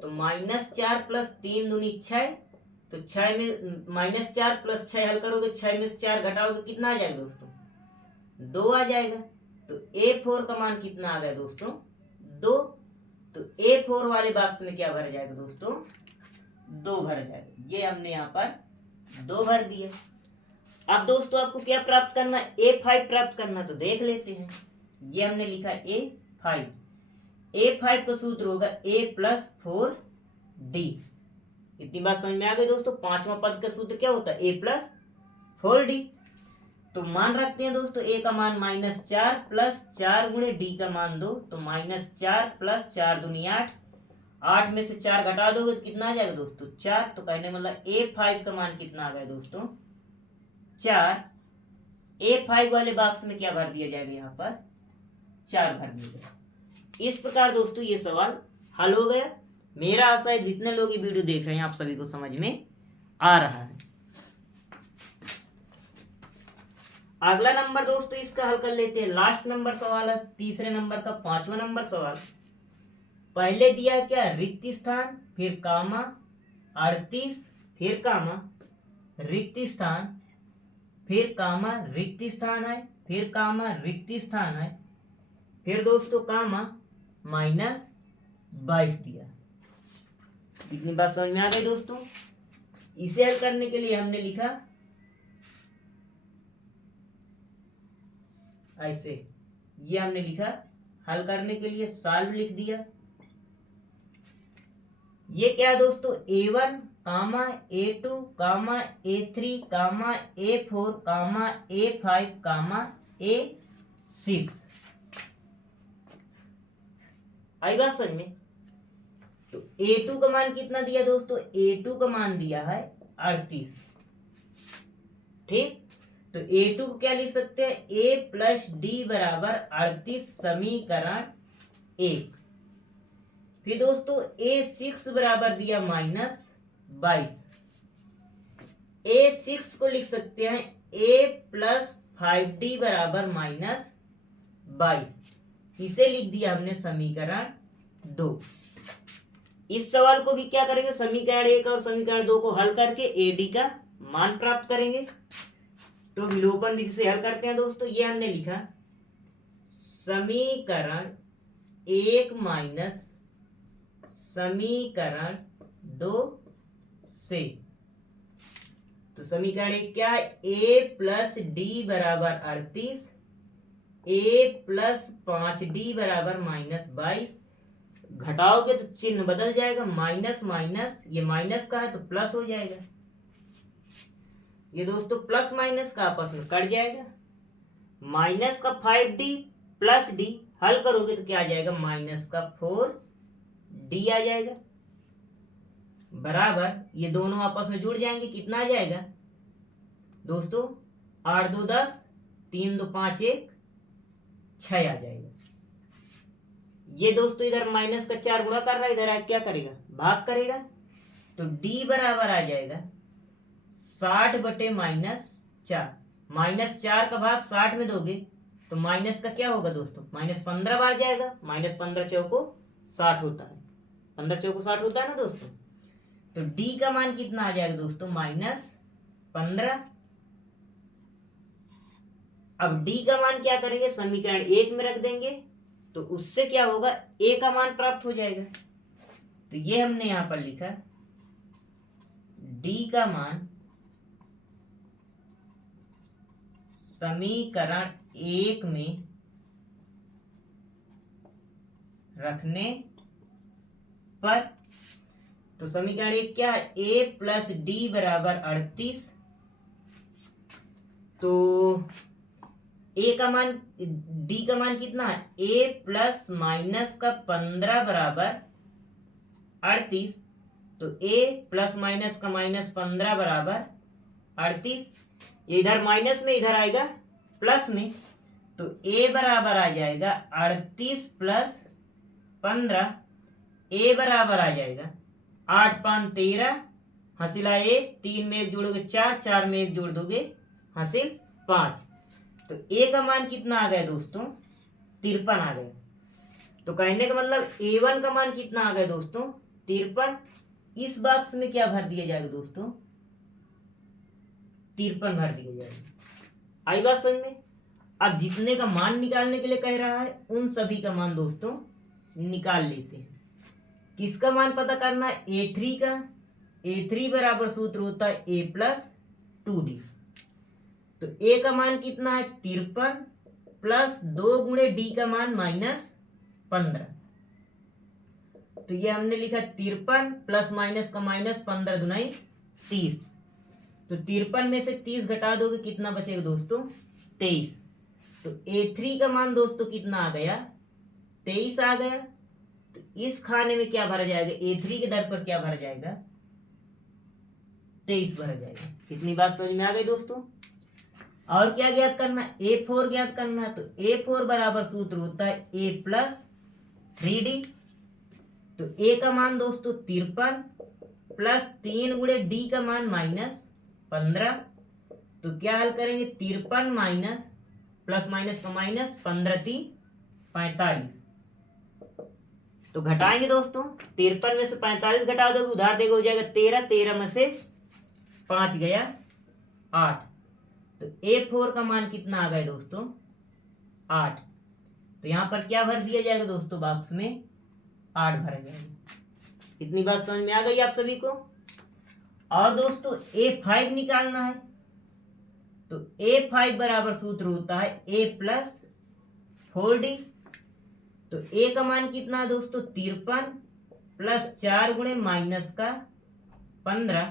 तो -4 + 3 दूनी 6, तो 6 में -4 + 6 हल करोगे, 6 में से 4 घटाओगे कितना आ जाएगा दोस्तों, 2 आ जाएगा। तो A4 का मान कितना आ गया दोस्तों, 2। तो A4 वाले बॉक्स में क्या भर जाएगा दोस्तों, 2 भर जाएगा। ये हमने यहाँ पर 2 भर दिए। अब दोस्तों आपको क्या प्राप्त करना है, A5 प्राप्त करना। तो देख लेते हैं, ये हमने लिखा A5। A5 का सूत्र होगा A + 4D। इतनी बात समझ में आ गई दोस्तों। पांचवा पद का सूत्र क्या होता है, A + 4D। तो मान रखते हैं दोस्तों A का मान -4 + 4 गुणे D का मान 2, तो -4 + 4 दूनी 8, 8 में से 4 घटा दोगे तो कितना आ जाएगा दोस्तों, 4। तो कहने मतलब A5 का मान कितना आ गया दोस्तों, 4। A5 वाले बॉक्स में क्या भर दिया जाएगा, यहाँ पर 4 भर दिया जाएगा। इस प्रकार दोस्तों ये सवाल हल हो गया। मेरा आशा है जितने लोग ये वीडियो देख रहे हैं आप सभी को समझ में आ रहा है। अगला नंबर दोस्तों इसका हल कर लेते हैं। लास्ट नंबर सवाल है, तीसरे नंबर का 5वां नंबर सवाल। पहले दिया है क्या, रिक्त स्थान, फिर कामा 38, फिर कामा रिक्त स्थान, फिर कामा रिक्त स्थान है, फिर कामा रिक्त स्थान है, फिर दोस्तों कामा -22 दिया। इतनी बात समझ में आ गई दोस्तों। इसे हल करने के लिए हमने लिखा ऐसे, ये हमने लिखा हल करने के लिए सॉल्व लिख दिया। ये क्या दोस्तों, A1 कामा A2 कामा A3 कामा A4 कामा A5 कामा A6। आई बात समझ में। तो A2 का मान कितना दिया दोस्तों, A2 का मान दिया है 38। ठीक, तो A2 को क्या लिख सकते हैं, A प्लस डी बराबर 38 समीकरण 1। फिर दोस्तों A6 बराबर दिया -22। A6 को लिख सकते हैं A प्लस 5D बराबर -22। इसे लिख दिया हमने समीकरण 2। इस सवाल को भी क्या करेंगे, समीकरण 1 और समीकरण 2 को हल करके AD का मान प्राप्त करेंगे। तो विलोपन विधि से हल करते हैं दोस्तों। ये हमने लिखा समीकरण 1 माइनस समीकरण 2 से। तो समीकरण 1 क्या है, A प्लस डी बराबर 38, A प्लस 5D बराबर -22। घटाओगे तो चिन्ह बदल जाएगा, माइनस माइनस, ये माइनस का है तो प्लस हो जाएगा। ये दोस्तों प्लस माइनस का आपस में कट जाएगा। माइनस का 5D प्लस D हल करोगे तो क्या आ जाएगा, माइनस का 4D आ जाएगा। बराबर ये दोनों आपस में जुड़ जाएंगे, कितना आ जाएगा दोस्तों, 8 2 10, 3 2 5 1 6 आ जाएगा। ये दोस्तों इधर माइनस का 4 गुणा कर रहा है, इधर क्या करेगा, भाग करेगा। तो D बराबर आ जाएगा 60 बटे -4। -4 का भाग 60 में दोगे तो माइनस का क्या होगा दोस्तों, -15 बार जाएगा। -15 चौको 60 होता है, 15 चौको 60 होता है ना दोस्तों। तो D का मान कितना आ जाएगा दोस्तों, -15। अब D का मान क्या करेंगे, समीकरण 1 में रख देंगे तो उससे क्या होगा, A का मान प्राप्त हो जाएगा। तो ये हमने यहां पर लिखा D का मान समीकरण 1 में रखने पर। तो समीकरण 1 क्या है, A प्लस डी बराबर 38। तो A का मान, D का मान कितना है, A प्लस माइनस का 15 बराबर 38। तो A प्लस माइनस का -15 बराबर 38। इधर माइनस में इधर आएगा प्लस में, तो A बराबर आ जाएगा 38 प्लस 15। A बराबर आ जाएगा 8 5 13, हासिल 1, 3 में 1 जोड़ोगे 4, 4 में 1 जोड़ दोगे हासिल 5। तो A का मान कितना आ गया दोस्तों, 53 आ गया। तो कहने का मतलब A1 का मान कितना आ गया दोस्तों, 53। इस बॉक्स में क्या भर दिया जाएगा दोस्तों, 53 भर दिया जाएगा। आई बात समझ में। अब जितने का मान निकालने के लिए कह रहा है उन सभी का मान दोस्तों निकाल लेते हैं। किसका मान पता करना है, A3 का। A3 बराबर सूत्र होता है A प्लस 2D। तो A का मान कितना है, 53 प्लस 2 गुणे D का मान -15। तो ये हमने लिखा 53 प्लस माइनस का -15 दुनाई 30। तो 53 में से 30 घटा दोगे कितना बचेगा दोस्तों, 23। तो A3 का मान दोस्तों कितना आ गया, 23 आ गया। तो इस खाने में क्या भरा जाएगा, A3 के दर पर क्या भरा जाएगा, 23 भरा जाएगा। कितनी बात समझ में आ गई दोस्तों। और क्या ज्ञात करना है, A4 ज्ञात करना है। तो A4 बराबर सूत्र होता है A प्लस 3D। तो A का मान दोस्तों 53 प्लस 3 गुणे D का मान -15। तो क्या हल करेंगे, 53 माइनस प्लस माइनस का माइनस, 15 3 45। तो घटाएंगे दोस्तों, 53 में से 45 घटा दोगे उधार देगा हो जाएगा 13, 13 में से 5 गया 8। तो A4 का मान कितना आ गया दोस्तों, 8। तो यहां पर क्या भर दिया जाएगा दोस्तों, बॉक्स में 8 भरा जाएगा। इतनी बात समझ में आ गई आप सभी को। और दोस्तों A5 निकालना है। तो A5 बराबर सूत्र होता है A प्लस 4D। तो A का मान कितना है दोस्तों, 53 प्लस 4 गुणे माइनस का 15।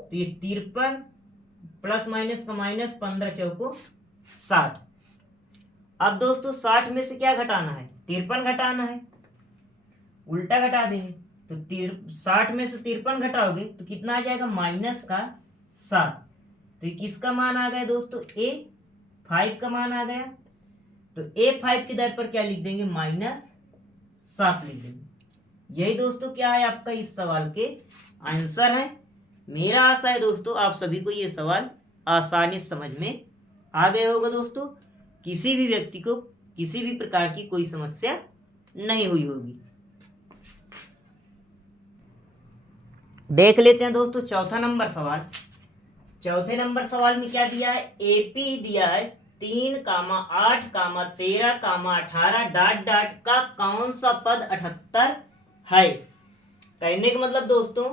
तो ये 53 प्लस माइनस का माइनस, 15 चौको 60। अब दोस्तों 60 में से क्या घटाना है, 53 घटाना है, उल्टा घटा देंगे। तो 60 में से 53 घटाओगे तो कितना आ जाएगा, -7। तो ये किसका मान आ गया दोस्तों, A5 का मान आ गया। तो A5 की दर पर क्या लिख देंगे, -7 लिख देंगे। यही दोस्तों क्या है आपका इस सवाल के आंसर है। मेरा आशा है दोस्तों आप सभी को ये सवाल आसानी से समझ में आ गया होगा दोस्तों। किसी भी व्यक्ति को किसी भी प्रकार की कोई समस्या नहीं हुई होगी। देख लेते हैं दोस्तों चौथा नंबर सवाल। चौथे नंबर सवाल में क्या दिया है, एपी दिया है 3, 8, 13, 18 डॉट डॉट का कौन सा पद 78 है। कहने का मतलब दोस्तों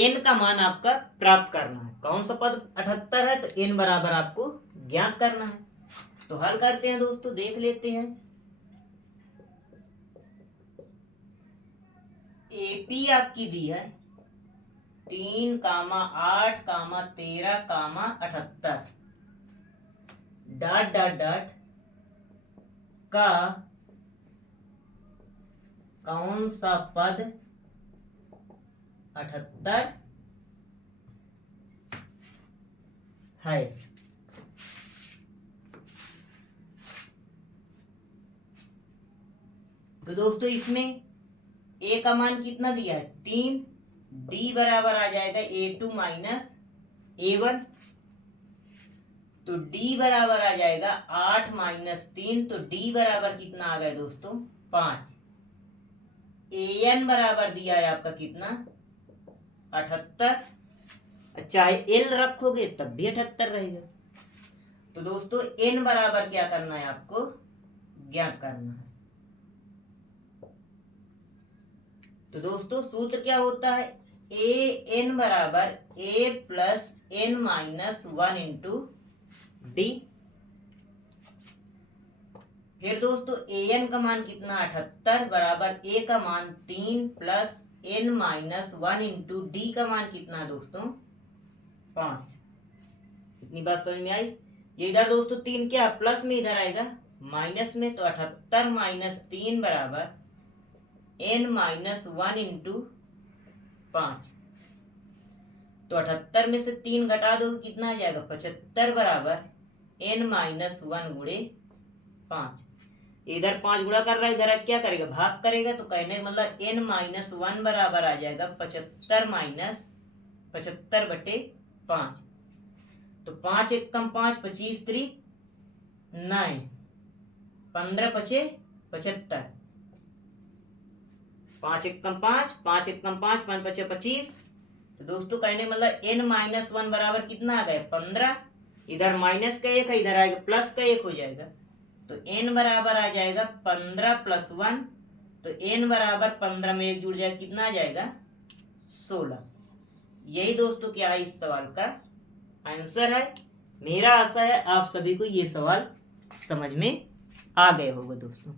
n का मान आपका प्राप्त करना है। कौन सा पद 78 है, तो n बराबर आपको ज्ञात करना है। तो हल करते हैं दोस्तों, देख लेते हैं। एपी आपकी दी है 3, 8, 13, 78 डॉट डॉट डॉट का कौन सा पद 78 है। तो दोस्तों इसमें ए का मान कितना दिया है, 3, डी बराबर आ जाएगा A2 माइनस A1। तो डी बराबर आ जाएगा 8 माइनस 3, तो डी बराबर कितना आ गया दोस्तों, 5। AN बराबर दिया है आपका कितना, 78। चाहे एल रखोगे तब भी 78 रहेगा। तो दोस्तों n बराबर क्या करना है, आपको ज्ञात करना है। तो दोस्तों सूत्र क्या होता है, ए एन बराबर a plus n minus 1 into d. फिर दोस्तों ए एन का मान कितना, 78 बराबर ए का मान 3 plus n minus 1 into d का मान कितना है दोस्तों, 5। इतनी बात समझ में आई। ये इधर दोस्तों 3 क्या प्लस में इधर आएगा माइनस में, तो 78 माइनस 3 बराबर n माइनस 1 इंटू 5। तो 78 में से 3 घटा दो कितना आ जाएगा, 75 बराबर n माइनस 1 गुणे 5। इधर 5 गुणा कर रहा है, इधर क्या करेगा, भाग करेगा। तो कहने का मतलब n माइनस 1 बराबर आ जाएगा 75 माइनस 75 बटे 5। तो 5 एक कम 5, 25 3 9, 15 पचे 75, 5 एक कम 5, 5 एक कम 5, 5 पचे 25। तो दोस्तों कहने मतलब n माइनस 1 बराबर कितना आ गया, 15। इधर माइनस का 1 है, इधर आएगा प्लस का 1 हो जाएगा। तो n बराबर आ जाएगा 15 प्लस 1। तो n बराबर 15 में 1 जुड़ जाएगा, कितना आ जाएगा, 16। यही दोस्तों क्या है इस सवाल का आंसर है। मेरा आशा है आप सभी को ये सवाल समझ में आ गए होगा दोस्तों।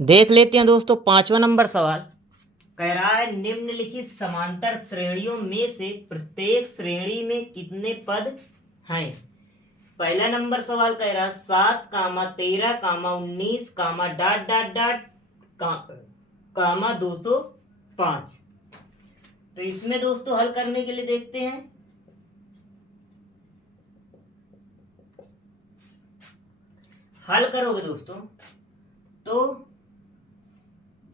देख लेते हैं दोस्तों 5वां नंबर सवाल। कह रहा है निम्नलिखित समांतर श्रेणियों में से प्रत्येक श्रेणी में कितने पद हैं। पहला नंबर सवाल कह रहा है 7, 13, 19, डॉट डॉट डॉट 205। तो इसमें दोस्तों हल करने के लिए देखते हैं। हल करोगे दोस्तों तो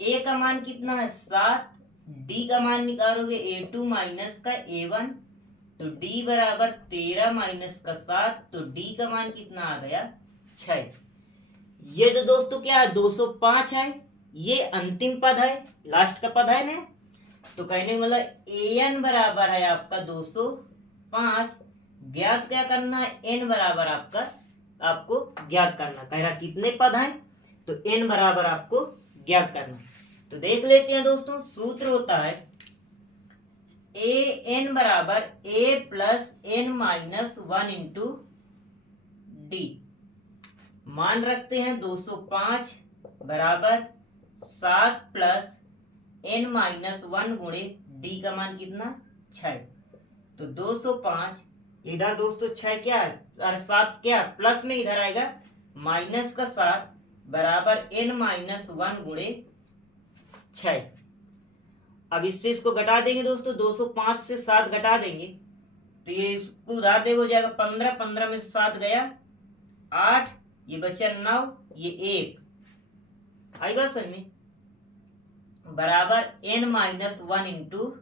ए का मान कितना है 7, डी का मान निकालोगे A2 माइनस का A1। तो डी बराबर 13 माइनस का 7, तो डी का मान कितना आ गया 6। ये तो दोस्तों क्या है 205 है, ये अंतिम पद है, लास्ट का पद है ना। तो कहने का मतलब an बराबर है आपका 205। ज्ञात क्या करना है, n बराबर आपको ज्ञात करना। कह रहा कितने पद हैं, तो n बराबर आपको ज्ञात करना। तो देख लेते हैं दोस्तों, सूत्र होता है ए एन बराबर a plus n minus 1 into d. मान रखते हैं 205 बराबर 7 प्लस एन माइनस 1 गुणे डी का मान कितना 6। तो 205 इधर दोस्तों 6 क्या है और 7 क्या प्लस में इधर आएगा माइनस का 7। बराबर n-1 गुणे 6। अब इससे इसको घटा देंगे दोस्तों, 205 से 7 घटा देंगे तो ये इसको उधार दे हो जाएगा 15, 15 में से 7 गया 8, ये बचा 9, ये 1। आई बात समझ में? बराबर n-1 इंटू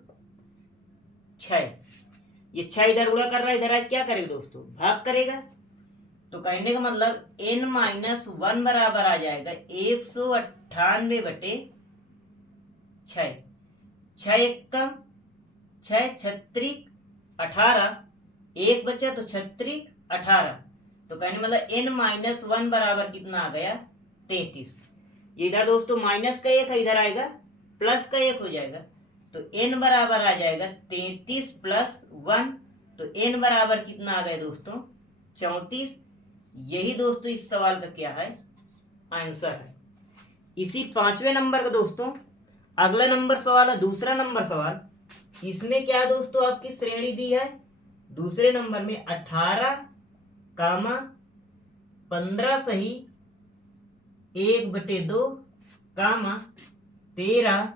6। ये 6 इधर उड़ा कर रहा है, इधर आए क्या करेगा दोस्तों, भाग करेगा। तो कहने का मतलब n-1 बराबर आ जाएगा 198 बटे 6। 6 एक कम 6 छत्रिक 18, एक बचा तो छत्रिक 18। तो कहने मतलब n-1 बराबर कितना आ गया 33। इधर दोस्तों माइनस का 1 है, इधर आएगा प्लस का 1 हो जाएगा तो n बराबर आ जाएगा 33 प्लस 1। तो n बराबर कितना आ गया दोस्तों 34। यही दोस्तों इस सवाल का क्या है, आंसर है। इसी 5वें नंबर का दोस्तों अगला नंबर सवाल है, दूसरा नंबर सवाल। इसमें क्या है दोस्तों, आपकी श्रेणी दी है दूसरे नंबर में 18, 15 सही 1/2, 13 ...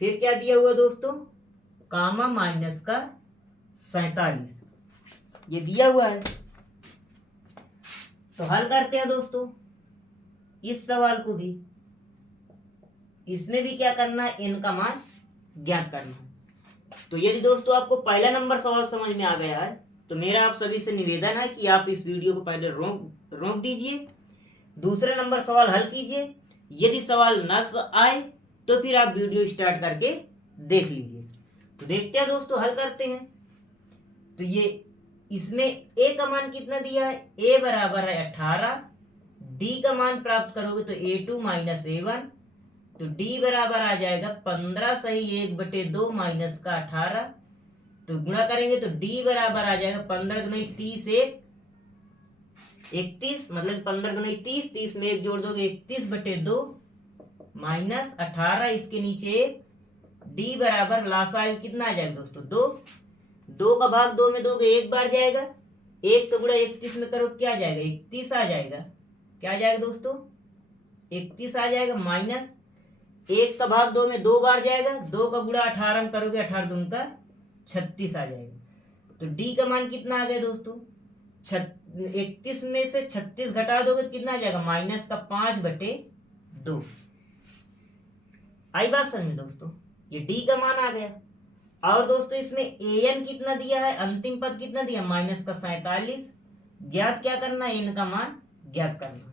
फिर क्या दिया हुआ दोस्तों, कामा माइनस का 47 ये दिया हुआ है। तो हल करते हैं दोस्तों इस सवाल को भी। इसमें भी क्या करना है, n का मान ज्ञात करना है। तो यदि दोस्तों आपको पहला नंबर सवाल समझ में आ गया है तो मेरा आप सभी से निवेदन है कि आप इस वीडियो को पहले रोक दीजिए, दूसरा नंबर सवाल हल कीजिए। यदि सवाल न आए तो फिर आप वीडियो स्टार्ट करके देख लीजिए। तो देखते हैं दोस्तों, हल करते हैं। तो ये इसमें a का मान कितना दिया है, a बराबर है 18, d का मान प्राप्त करोगे तो a2 माइनस a1, तो d बराबर आ जाएगा 15 सही 1/2 माइनस का 18। तो गुणा करेंगे तो d बराबर आ जाएगा 15 दूनी 30 31, मतलब 15 दूनी 30, 30 में 1 जोड़ दोगे 31/2 माइनस 18, इसके नीचे d बराबर लासा आएगा कितना आ जाएगा दोस्तों 2। 2 का भाग 2 में दोगे 1 बार जाएगा, 1 का गुणा 31 में करो क्या जाएगा 31 आ जाएगा। क्या आ जाएगा दोस्तों 31 आ जाएगा, माइनस 1 का भाग 2 में 2 बार जाएगा, 2 का गुणा 18 में करोगे 18 दून का 36 आ जाएगा। तो d का मान कितना आ गया दोस्तों 31 में से 36 घटा दोगे तो कितना आ जाएगा माइनस का 5/2। आई बात समझ दोस्तों, ये d का मान आ गया। और दोस्तों इसमें an कितना दिया है, अंतिम पद कितना दिया माइनस का 47। ज्ञात क्या करना है, n का मान ज्ञात करना है।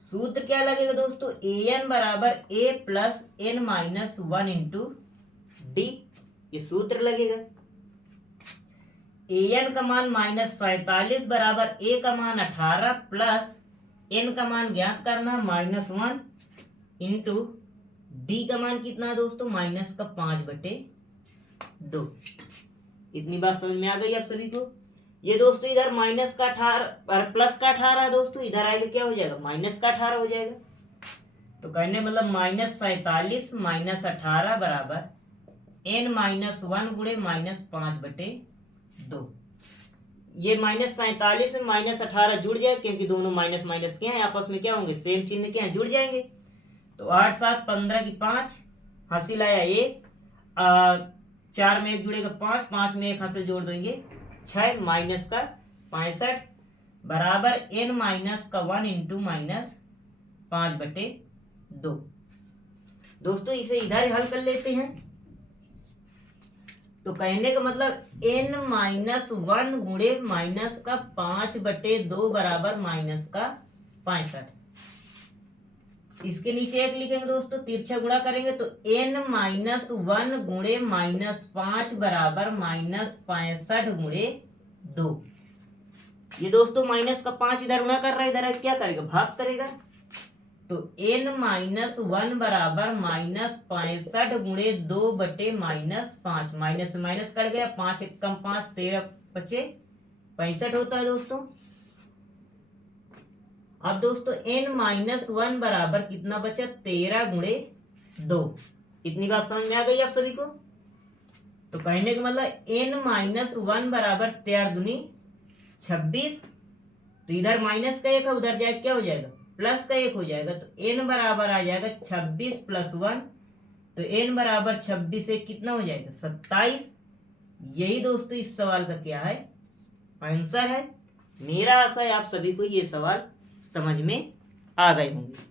सूत्र क्या लगेगा दोस्तों, an बराबर a plus n-1 into D, ये सूत्र लगेगा। an का मान -47 बराबर a का मान 18 प्लस n का मान ज्ञात करना -1 इंटू डी का मान कितना दोस्तों माइनस का 5/2। इतनी बात समझ में आ गई आप सभी को। ये दोस्तों इधर माइनस का 18 प्लस का 18 है दोस्तों, इधर आएगा क्या हो जाएगा माइनस का 18 हो जाएगा। तो कहने मतलब -47 - 18 बराबर n-1 गुणे -5/2। ये -47 में -18 जुड़ जाए क्योंकि दोनों माइनस माइनस के हैं, आपस में क्या होंगे सेम चिन्ह के हैं, जुड़ जाएंगे। तो 8 7 15 की 5, हासिल आया 1, 4 में 1 जुड़ेगा 5, 5 में 1 हासिल जोड़ देंगे 6, माइनस का 65 बराबर n-1 इंटू -5/2। दोस्तों इसे इधर हल कर लेते हैं। तो कहने का मतलब n-1 गुणे माइनस का 5/2 बराबर माइनस का 65। इसके नीचे एक लिखेंगे दोस्तों, तिरछा गुणा करेंगे तो n-1 गुणे -5 बराबर -65 गुणे 2। ये दोस्तों माइनस का 5 इधर गुणा कर रहा है, इधर क्या करेगा भाग करेगा। तो n-1 बराबर -65 गुणे 2/-5, माइनस से माइनस कट गया, 5 एक कम 5, 13 बचे 65 होता है दोस्तों। अब दोस्तों n-1 बराबर कितना बचा 13 गुणे 2। इतनी बात समझ में आ गई आप सभी को। तो कहने का मतलब n-1 बराबर 13 दूनी 26, तो इधर माइनस का 1 है, उधर जाए क्या हो जाएगा, प्लस का 1 हो जाएगा। तो n बराबर आ जाएगा 26 + 1। तो n बराबर 26 से कितना हो जाएगा, 27। यही दोस्तों इस सवाल का क्या है, आंसर है। मेरा आशा है आप सभी को ये सवाल समझ में आ गए होंगे।